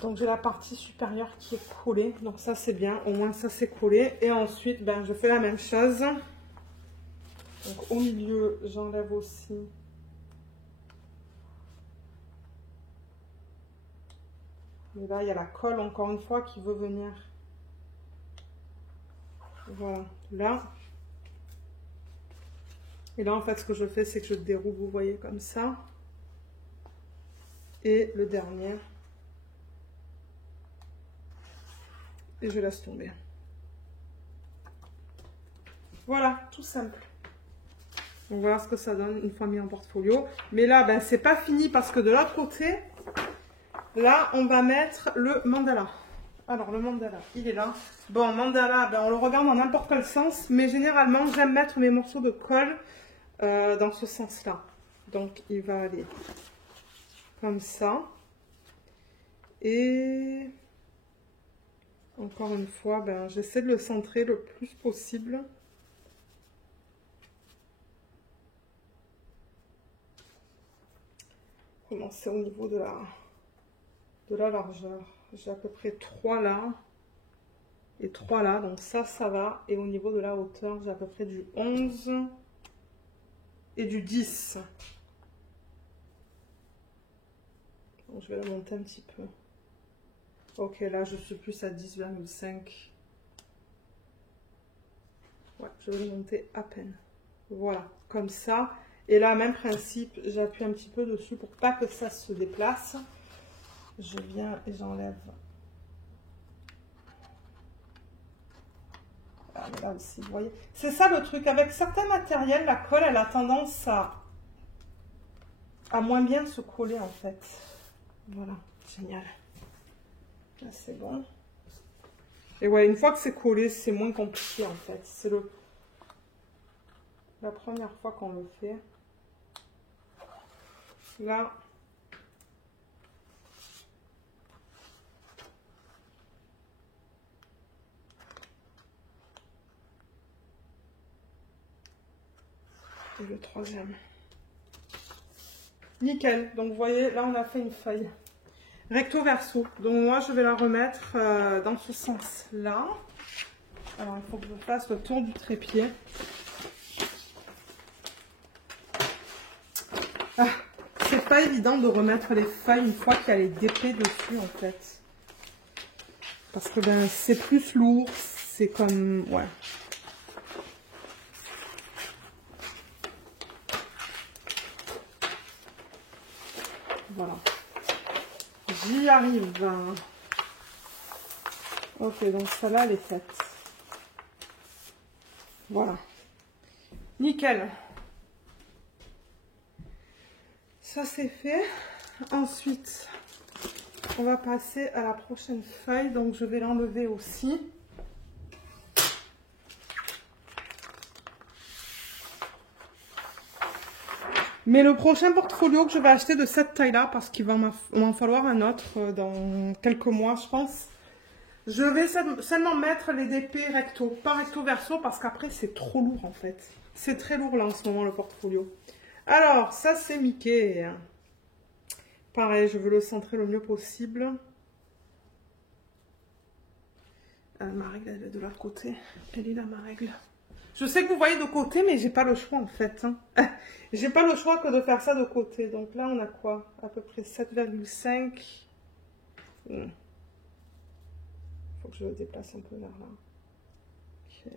Donc j'ai la partie supérieure qui est collée, donc ça c'est bien, au moins ça c'est collé. Et ensuite, ben, je fais la même chose. Donc au milieu, j'enlève aussi. Et là, il y a la colle, encore une fois, qui veut venir. Voilà, là. Et là, en fait, ce que je fais, c'est que je déroule, vous voyez, comme ça. Et le dernier. Et je laisse tomber. Voilà, tout simple. Donc voilà ce que ça donne une fois mis en portfolio. Mais là, ben, c'est pas fini parce que de l'autre côté, là, on va mettre le mandala. Alors, le mandala, il est là. Bon, mandala, ben, on le regarde dans n'importe quel sens, mais généralement, j'aime mettre mes morceaux de colle dans ce sens-là. Donc, il va aller comme ça. Et encore une fois, ben, j'essaie de le centrer le plus possible. Commencer au niveau de la largeur. J'ai à peu près 3 là et 3 là, donc ça va. Et au niveau de la hauteur, j'ai à peu près du 11 et du 10. Donc, je vais le monter un petit peu. Ok, là je suis plus à 10,5. Ouais, je vais le monter à peine. Voilà, comme ça. Et là, même principe, j'appuie un petit peu dessus pour pas que ça se déplace. Je viens et j'enlève. Ah, mais là aussi, vous voyez. C'est ça le truc. Avec certains matériels, la colle, elle a tendance à moins bien se coller en fait. Voilà, génial. Là, c'est bon. Et ouais, une fois que c'est collé, c'est moins compliqué en fait. C'est la première fois qu'on le fait. Là, et le troisième. Nickel. Donc, vous voyez, là, on a fait une feuille. Recto verso. Donc, moi, je vais la remettre dans ce sens-là. Alors, il faut que je fasse le tour du trépied. Ah, c'est pas évident de remettre les feuilles une fois qu'il y a les dépêts dessus, en fait. Parce que ben, c'est plus lourd. C'est comme... Ouais. Voilà. J'y arrive. Ok, donc celle-là, elle est faite. Voilà. Nickel. Ça, c'est fait. Ensuite, on va passer à la prochaine feuille. Donc, je vais l'enlever aussi. Mais le prochain portfolio que je vais acheter de cette taille-là, parce qu'il va m'en falloir un autre dans quelques mois, je pense. Je vais seulement mettre les DP recto, pas recto verso, parce qu'après c'est trop lourd en fait. C'est très lourd là en ce moment le portfolio. Alors, ça c'est Mickey. Pareil, je veux le centrer le mieux possible. Ma règle elle est de l'autre côté. Elle est là ma règle. Je sais que vous voyez de côté, mais j'ai pas le choix en fait. Hein. J'ai pas le choix que de faire ça de côté. Donc là, on a quoi? À peu près 7,5. Faut que je le déplace un peu vers là. Okay.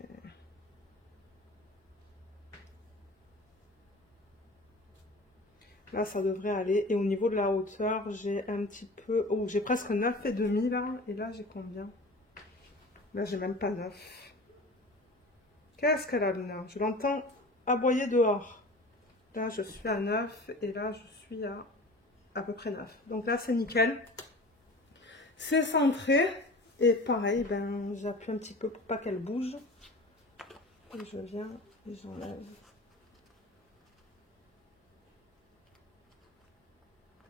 Là, ça devrait aller. Et au niveau de la hauteur, j'ai un petit peu... Oh, j'ai presque 9,5 là. Et là, j'ai combien? Là, j'ai même pas 9. Qu'est-ce qu'elle a, Luna? Je l'entends aboyer dehors. Là, je suis à 9 et là, je suis à peu près 9. Donc là, c'est nickel. C'est centré. Et pareil, ben, j'appuie un petit peu pour pas qu'elle bouge. Et je viens et j'enlève.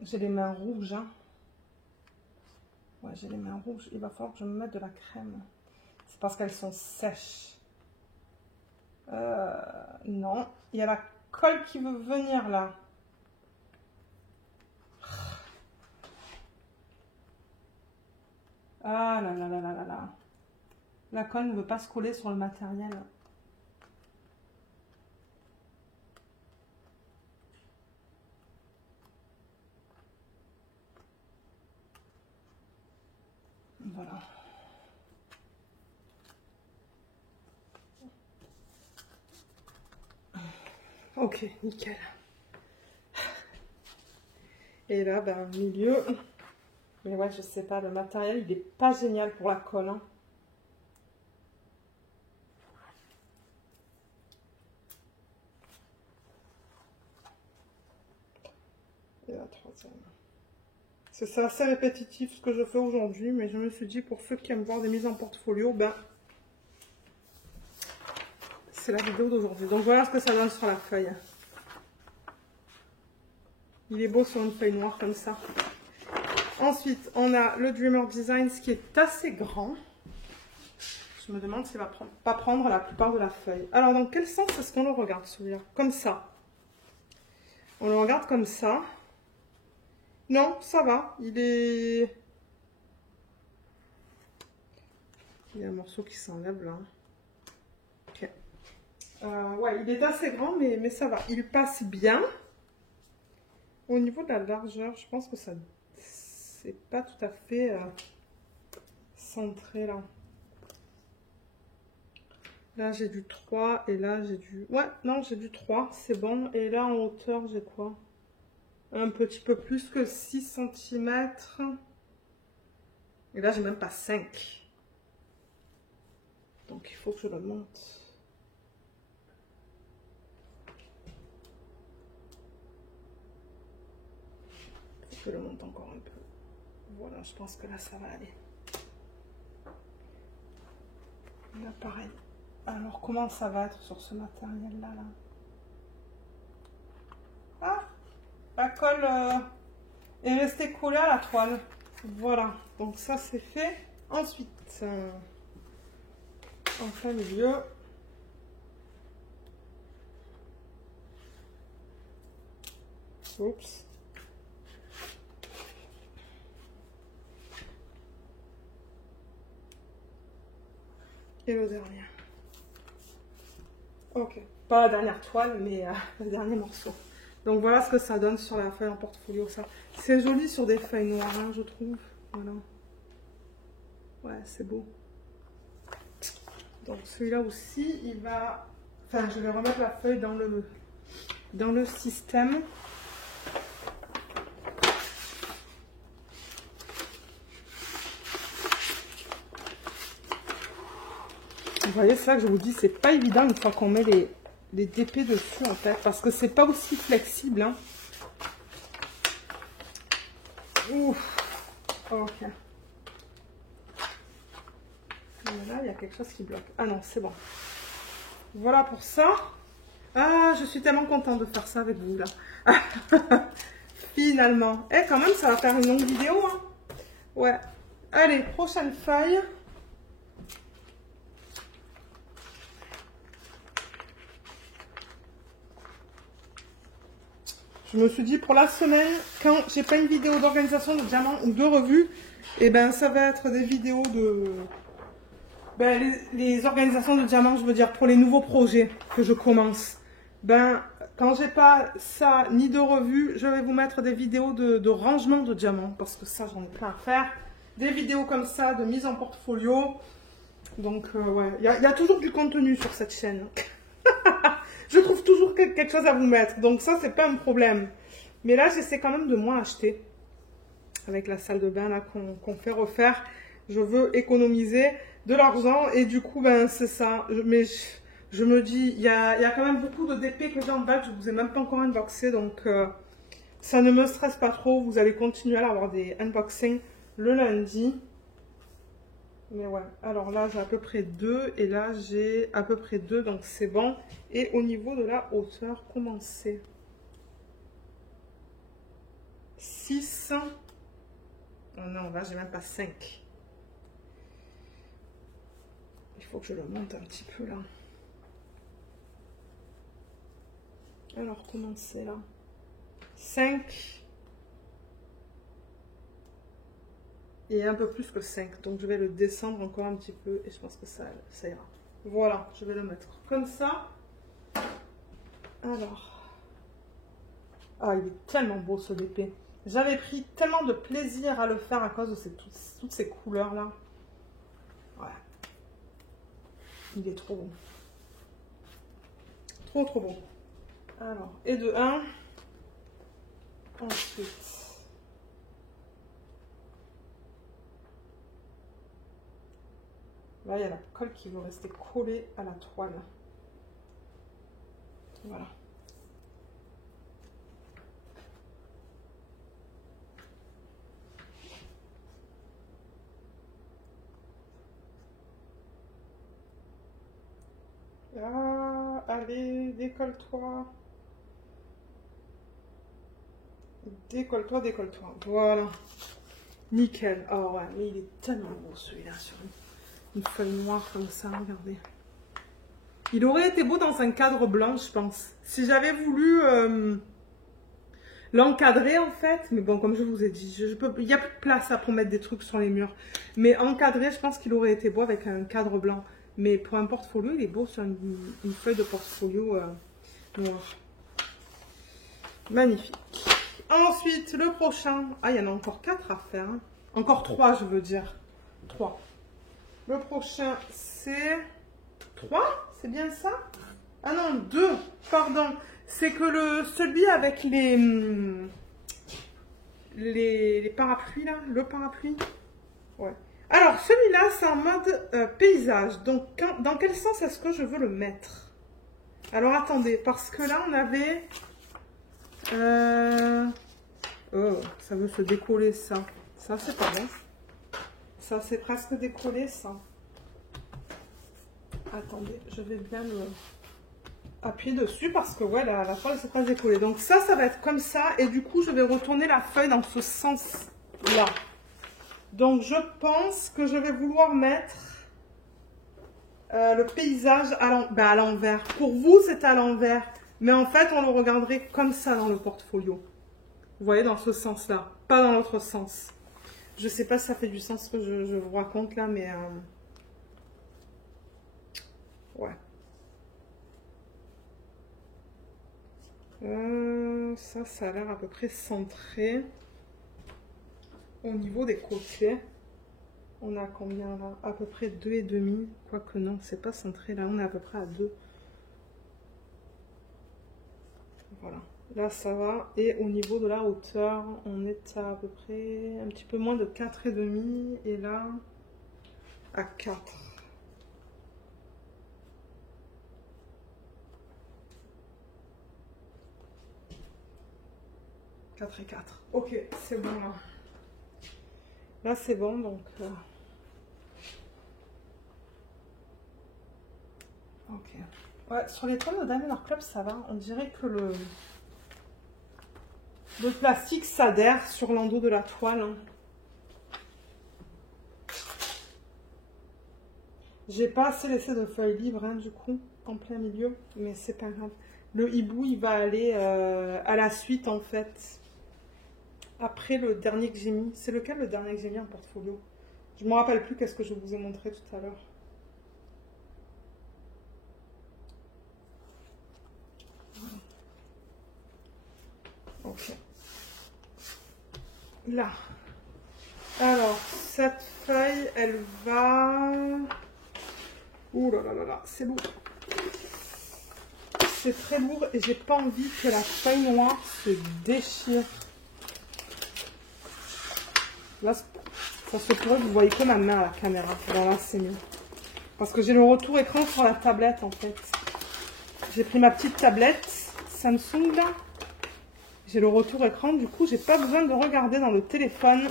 J'ai les mains rouges. Hein. Ouais, j'ai les mains rouges. Il va falloir que je me mette de la crème. C'est parce qu'elles sont sèches. Non. Il y a la colle qui veut venir là. Ah là là là là là là. La colle ne veut pas se coller sur le matériel. Voilà. Ok, nickel. Et là, ben, milieu. Mais ouais, je sais pas, le matériel, il est pas génial pour la colle. Hein. Et la troisième. C'est assez répétitif ce que je fais aujourd'hui, mais je me suis dit, pour ceux qui aiment voir des mises en portfolio, ben, c'est la vidéo d'aujourd'hui. Donc voilà ce que ça donne sur la feuille. Il est beau sur une feuille noire comme ça. Ensuite, on a le Dreamer Design, ce qui est assez grand. Je me demande s'il va pas prendre la plupart de la feuille. Alors, dans quel sens est-ce qu'on le regarde, celui-là? Comme ça. On le regarde comme ça. Non, ça va. Il y a un morceau qui s'enlève là. Ok. Ouais, il est assez grand, mais ça va. Il passe bien. Au niveau de la largeur, je pense que ça... c'est pas tout à fait centré là. Là, j'ai du 3 et là, j'ai du... Ouais, non, j'ai du 3, c'est bon. Et là, en hauteur, j'ai quoi? Un petit peu plus que 6 cm. Et là, j'ai même pas 5. Donc, il faut que je le monte. Il faut que je le monte encore un peu. Voilà, je pense que là, ça va aller. Là, pareil. Alors, comment ça va être sur ce matériel-là, là? Ah, la colle est restée collée à la toile. Voilà, donc ça, c'est fait. Ensuite, en plein milieu. Oups. Et le dernier. Ok, pas la dernière toile, mais le dernier morceau. Donc voilà ce que ça donne sur la feuille en portfolio. Ça, c'est joli sur des feuilles noires, hein, je trouve. Voilà. Ouais, c'est beau. Donc celui-là aussi, il va... Enfin, je vais remettre la feuille dans le système. Vous voyez, c'est là que je vous dis, c'est pas évident une fois qu'on met les DP dessus en fait, parce que c'est pas aussi flexible. Hein. Ouf. Ok. Et là, il y a quelque chose qui bloque. Ah non, c'est bon. Voilà pour ça. Ah, je suis tellement contente de faire ça avec vous là. Finalement. Eh, quand même, ça va faire une longue vidéo. Hein. Ouais. Allez, prochaine feuille. Je me suis dit pour la semaine, quand j'ai pas une vidéo d'organisation de diamants ou de revue, et ben ça va être des vidéos de les organisations de diamants, je veux dire pour les nouveaux projets que je commence. Ben quand j'ai pas ça ni de revue, je vais vous mettre des vidéos de rangement de diamants parce que ça j'en ai plein à faire. Des vidéos comme ça de mise en portfolio. Donc ouais, il y a toujours du contenu sur cette chaîne. Je trouve toujours quelque chose à vous mettre. Donc ça, c'est pas un problème. Mais là, j'essaie quand même de moins acheter. Avec la salle de bain là qu'on fait refaire. Je veux économiser de l'argent. Et du coup, ben c'est ça. Mais je me dis, il y a quand même beaucoup de DP que j'ai en bas. Je ne vous ai même pas encore unboxé. Donc ça ne me stresse pas trop. Vous allez continuer à avoir des unboxings le lundi. Mais ouais, alors là j'ai à peu près 2 et là j'ai à peu près 2, donc c'est bon. Et au niveau de la hauteur, comment c'est? 6. Oh non, là j'ai même pas 5. Il faut que je le monte un petit peu là. Alors comment c'est là? 5. Et un peu plus que 5. Donc je vais le descendre encore un petit peu et je pense que ça ira. Voilà, je vais le mettre comme ça. Alors. Ah, il est tellement beau ce DP. J'avais pris tellement de plaisir à le faire à cause de toutes ces couleurs là. Ouais. Il est trop beau. Trop beau. Alors, et de 1. Ensuite. Là, il y a la colle qui veut rester collée à la toile. Voilà. allez, décolle-toi. Décolle-toi, décolle-toi. Voilà. Nickel. Oh ouais, mais il est tellement beau celui-là sur une feuille noire comme ça, regardez. Il aurait été beau dans un cadre blanc, je pense. Si j'avais voulu l'encadrer en fait, mais bon, comme je vous ai dit, il n'y a plus de place pour mettre des trucs sur les murs. Mais encadré, je pense qu'il aurait été beau avec un cadre blanc. Mais pour un portfolio, il est beau sur une feuille de portfolio noir. Magnifique. Ensuite, le prochain. Ah, il y en a encore 4 à faire. Hein. Encore 3, je veux dire. 3. Le prochain, c'est 3. C'est bien ça? Ah non, 2. Pardon. C'est que celui avec les parapluies, là. Le parapluie. Ouais. Alors, celui-là, c'est en mode paysage. Donc, dans quel sens est-ce que je veux le mettre? Alors, attendez. Parce que là, on avait... Oh, ça veut se décoller, ça. Ça, c'est pas bon. Ça, c'est presque décollé, ça. Attendez, je vais bien appuyer dessus parce que, ouais, la toile, c'est pas décollé. Donc, ça va être comme ça. Et du coup, je vais retourner la feuille dans ce sens-là. Donc, je pense que je vais vouloir mettre le paysage à l'envers. Pour vous, c'est à l'envers. Mais en fait, on le regarderait comme ça dans le portfolio. Vous voyez, dans ce sens-là. Pas dans l'autre sens. Je sais pas si ça fait du sens ce que je vous raconte là, mais... ouais. Ça a l'air à peu près centré. Au niveau des côtés. On a combien là? À peu près 2,5. Quoique non, c'est pas centré. Là, on est à peu près à 2. Voilà. Là, ça va. Et au niveau de la hauteur, on est à peu près un petit peu moins de 4,5. Et là, à 4. « 4 et 4. Ok, c'est bon là. Là, c'est bon, donc... ok. Ouais, sur les toiles de Diamond Club, ça va. On dirait que le plastique s'adhère sur l'endos de la toile. Hein. J'ai pas assez laissé de feuilles libres, hein, du coup, en plein milieu. Mais c'est pas grave. Le hibou, il va aller à la suite, en fait. Après le dernier que j'ai mis. C'est lequel le dernier que j'ai mis en portfolio? Je ne me rappelle plus qu'est-ce que je vous ai montré tout à l'heure. Ok. Là. Alors, cette feuille, elle va... Ouh là là là là, c'est lourd. C'est très lourd et j'ai pas envie que la feuille noire se déchire. Là, ça se pourrait que vous voyez que ma main à la caméra. Alors là, c'est mieux. Parce que j'ai le retour écran sur la tablette, en fait. J'ai pris ma petite tablette Samsung, là. J'ai le retour écran. Du coup, j'ai pas besoin de regarder dans le téléphone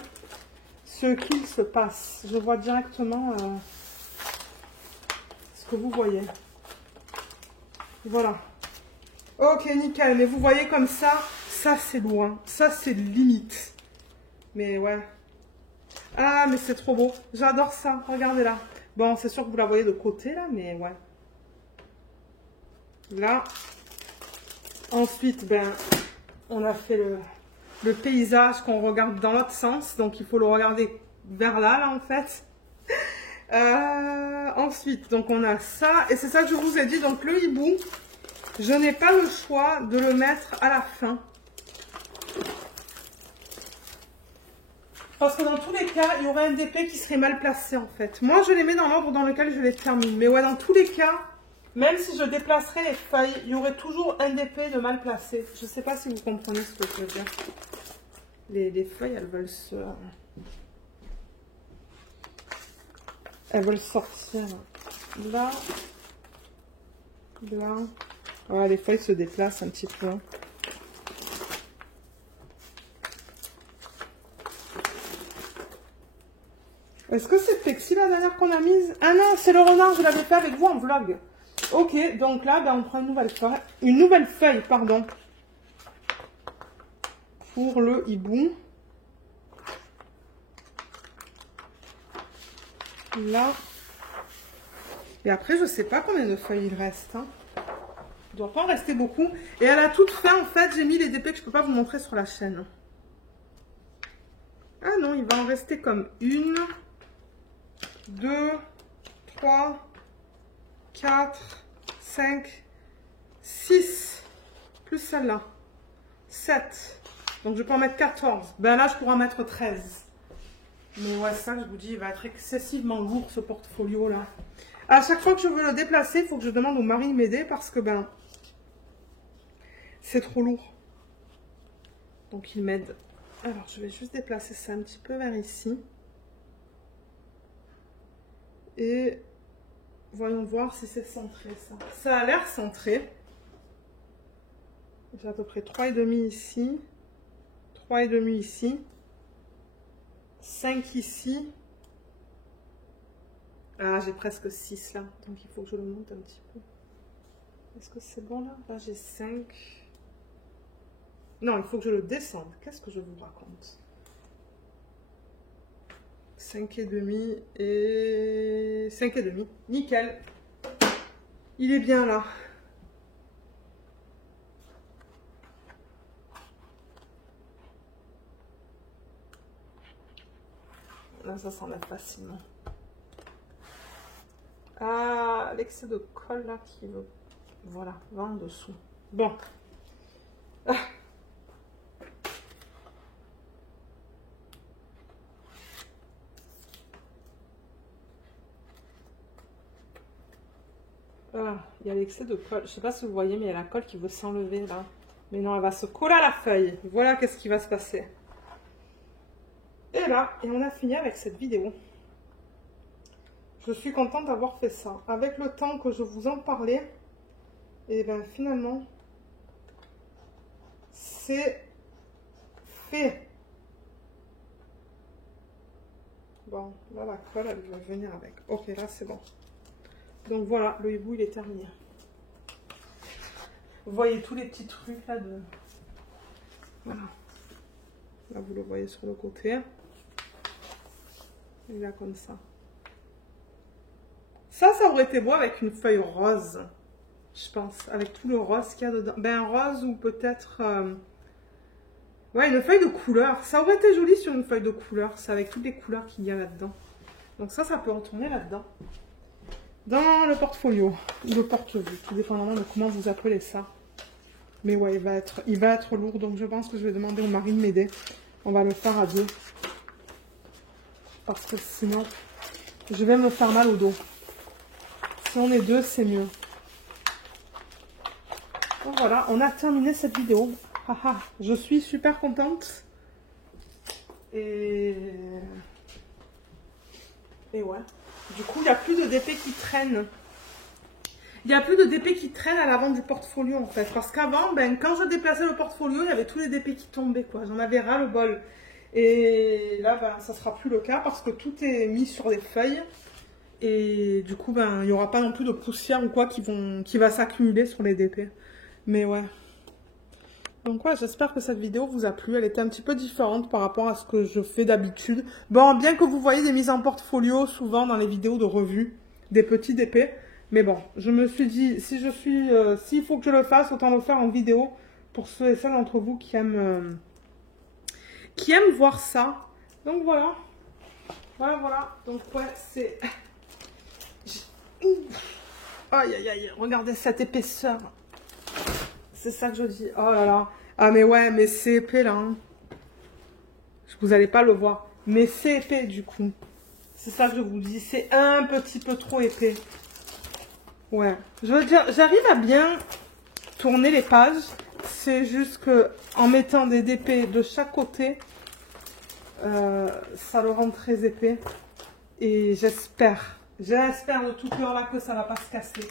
ce qu'il se passe. Je vois directement ce que vous voyez. Voilà. Ok, nickel. Mais vous voyez comme ça c'est loin. Ça, c'est limite. Mais ouais. Ah, mais c'est trop beau. J'adore ça. Regardez là. Bon, c'est sûr que vous la voyez de côté, là, mais ouais. Là. Ensuite, ben, on a fait le paysage qu'on regarde dans l'autre sens. Donc, il faut le regarder vers là, en fait. Ensuite, donc, on a ça. Et c'est ça que je vous ai dit. Donc, le hibou, je n'ai pas le choix de le mettre à la fin. Parce que dans tous les cas, il y aurait un DP qui serait mal placé en fait. Moi, je les mets dans l'ordre dans lequel je les termine. Mais ouais, dans tous les cas, même si je déplacerais les feuilles, il y aurait toujours un DP de mal placé. Je ne sais pas si vous comprenez ce que je veux dire. Les feuilles, elles veulent elles veulent sortir là. Là. Ah, les feuilles se déplacent un petit peu. Est-ce que c'est Pexi la dernière qu'on a mise? Ah non, c'est le renard, je l'avais fait avec vous en vlog. Ok, donc là, ben, on prend une nouvelle feuille, pardon, pour le hibou. Là. Et après, je sais pas combien de feuilles il reste. Hein. Il doit pas en rester beaucoup. Et à la toute fin, en fait, j'ai mis les DP que je peux pas vous montrer sur la chaîne. Ah non, il va en rester comme 1, 2, 3, 4, 5, 6, plus celle-là, 7. Donc je peux en mettre 14. Ben là, je pourrais en mettre 13. Mais ouais, ça, je vous dis, il va être excessivement lourd, ce portfolio-là. À chaque fois que je veux le déplacer, il faut que je demande au mari de m'aider parce que, ben, c'est trop lourd. Donc, il m'aide. Alors, je vais juste déplacer ça un petit peu vers ici. Et voyons voir si c'est centré, ça. Ça a l'air centré. J'ai à peu près 3,5 ici. 3,5 ici. 5 ici. Ah, j'ai presque 6 là. Donc, il faut que je le monte un petit peu. Est-ce que c'est bon là? Là, j'ai 5. Non, il faut que je le descende. Qu'est-ce que je vous raconte? 5,5 et 5,5. Nickel. Il est bien là. Là, ça s'enlève facilement. Ah, l'excès de colle là qui veut. Voilà, va en dessous. Bon. Ah. Ah, il y a l'excès de colle. Je sais pas si vous voyez, mais il y a la colle qui veut s'enlever là. Mais non, elle va se coller à la feuille. Voilà qu'est-ce qui va se passer. Et là, et on a fini avec cette vidéo. Je suis contente d'avoir fait ça. Avec le temps que je vous en parlais, et bien finalement, c'est fait. Bon, là la colle, elle va venir avec. Ok, là c'est bon. Donc voilà, le hibou il est terminé. Vous voyez tous les petits trucs là de... Voilà. Là vous le voyez sur le côté. Et là comme ça. Ça aurait été beau avec une feuille rose. Je pense. Avec tout le rose qu'il y a dedans. Ben rose ou peut-être... Ouais, une feuille de couleur. Ça aurait été joli sur une feuille de couleur. C'est avec toutes les couleurs qu'il y a là-dedans. Donc ça peut retourner là-dedans. Dans le portfolio. Ou le porte-vue. Tout dépendamment de comment vous appelez ça. Mais ouais, il va être lourd. Donc je pense que je vais demander au mari de m'aider. On va le faire à deux. Parce que sinon, je vais me faire mal au dos. Si on est deux, c'est mieux. Donc voilà, on a terminé cette vidéo. Haha, je suis super contente. Et ouais. Du coup, il n'y a plus de DP qui traînent. Il n'y a plus de DP qui traînent à l'avant du portfolio en fait. Parce qu'avant, ben, quand je déplaçais le portfolio, il y avait tous les DP qui tombaient, quoi. J'en avais ras le bol. Et là, ben, ça ne sera plus le cas parce que tout est mis sur des feuilles. Et du coup, ben, il n'y aura pas non plus de poussière ou quoi qui va s'accumuler sur les DP. Mais ouais. Donc ouais, j'espère que cette vidéo vous a plu. Elle était un petit peu différente par rapport à ce que je fais d'habitude. Bon, bien que vous voyez des mises en portfolio souvent dans les vidéos de revue, des petits DP. Mais bon, je me suis dit, s'il faut que je le fasse, autant le faire en vidéo pour ceux et celles d'entre vous qui aiment voir ça. Donc voilà. Voilà. Donc ouais, c'est... Aïe, aïe, aïe, regardez cette épaisseur. C'est ça que je dis. Oh là là. Ah mais ouais, mais c'est épais là. Hein. Vous n'allez pas le voir. Mais c'est épais du coup. C'est ça que je vous dis. C'est un petit peu trop épais. Ouais. Je veux dire, j'arrive à bien tourner les pages. C'est juste que en mettant des DP de chaque côté, ça le rend très épais. Et j'espère de tout cœur là que ça va pas se casser.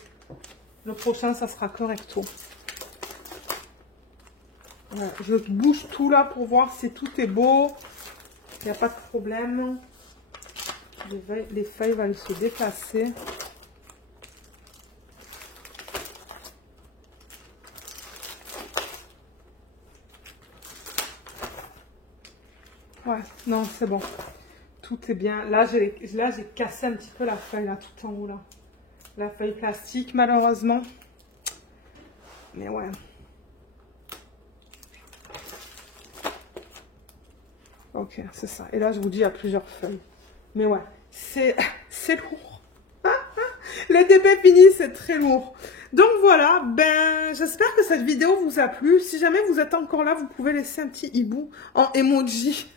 Le prochain, ça sera correcto. Ouais, je bouge tout là pour voir si tout est beau. Il n'y a pas de problème. Les feuilles vont se déplacer. Ouais, non, c'est bon. Tout est bien. Là, j'ai cassé un petit peu la feuille, là, tout en haut, là. La feuille plastique, malheureusement. Mais ouais. Ok, c'est ça. Et là, je vous dis, il y a plusieurs feuilles. Mais ouais, c'est lourd. Les débats finis, c'est très lourd. Donc voilà, ben, j'espère que cette vidéo vous a plu. Si jamais vous êtes encore là, vous pouvez laisser un petit hibou en emoji.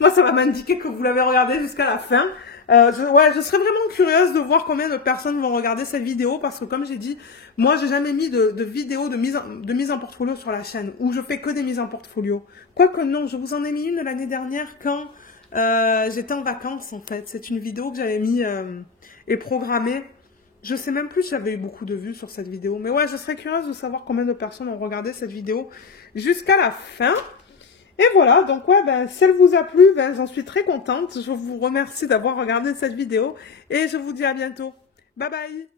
Moi, ça va m'indiquer que vous l'avez regardé jusqu'à la fin. Je serais vraiment curieuse de voir combien de personnes vont regarder cette vidéo parce que comme j'ai dit, moi, j'ai jamais mis de vidéo de mise en portfolio sur la chaîne où je fais que des mises en portfolio. Quoique non, je vous en ai mis une l'année dernière quand j'étais en vacances en fait. C'est une vidéo que j'avais mis et programmée. Je sais même plus si j'avais eu beaucoup de vues sur cette vidéo. Mais ouais, je serais curieuse de savoir combien de personnes ont regardé cette vidéo jusqu'à la fin. Et voilà, donc ouais, ben, si elle vous a plu, ben, j'en suis très contente. Je vous remercie d'avoir regardé cette vidéo et je vous dis à bientôt. Bye bye!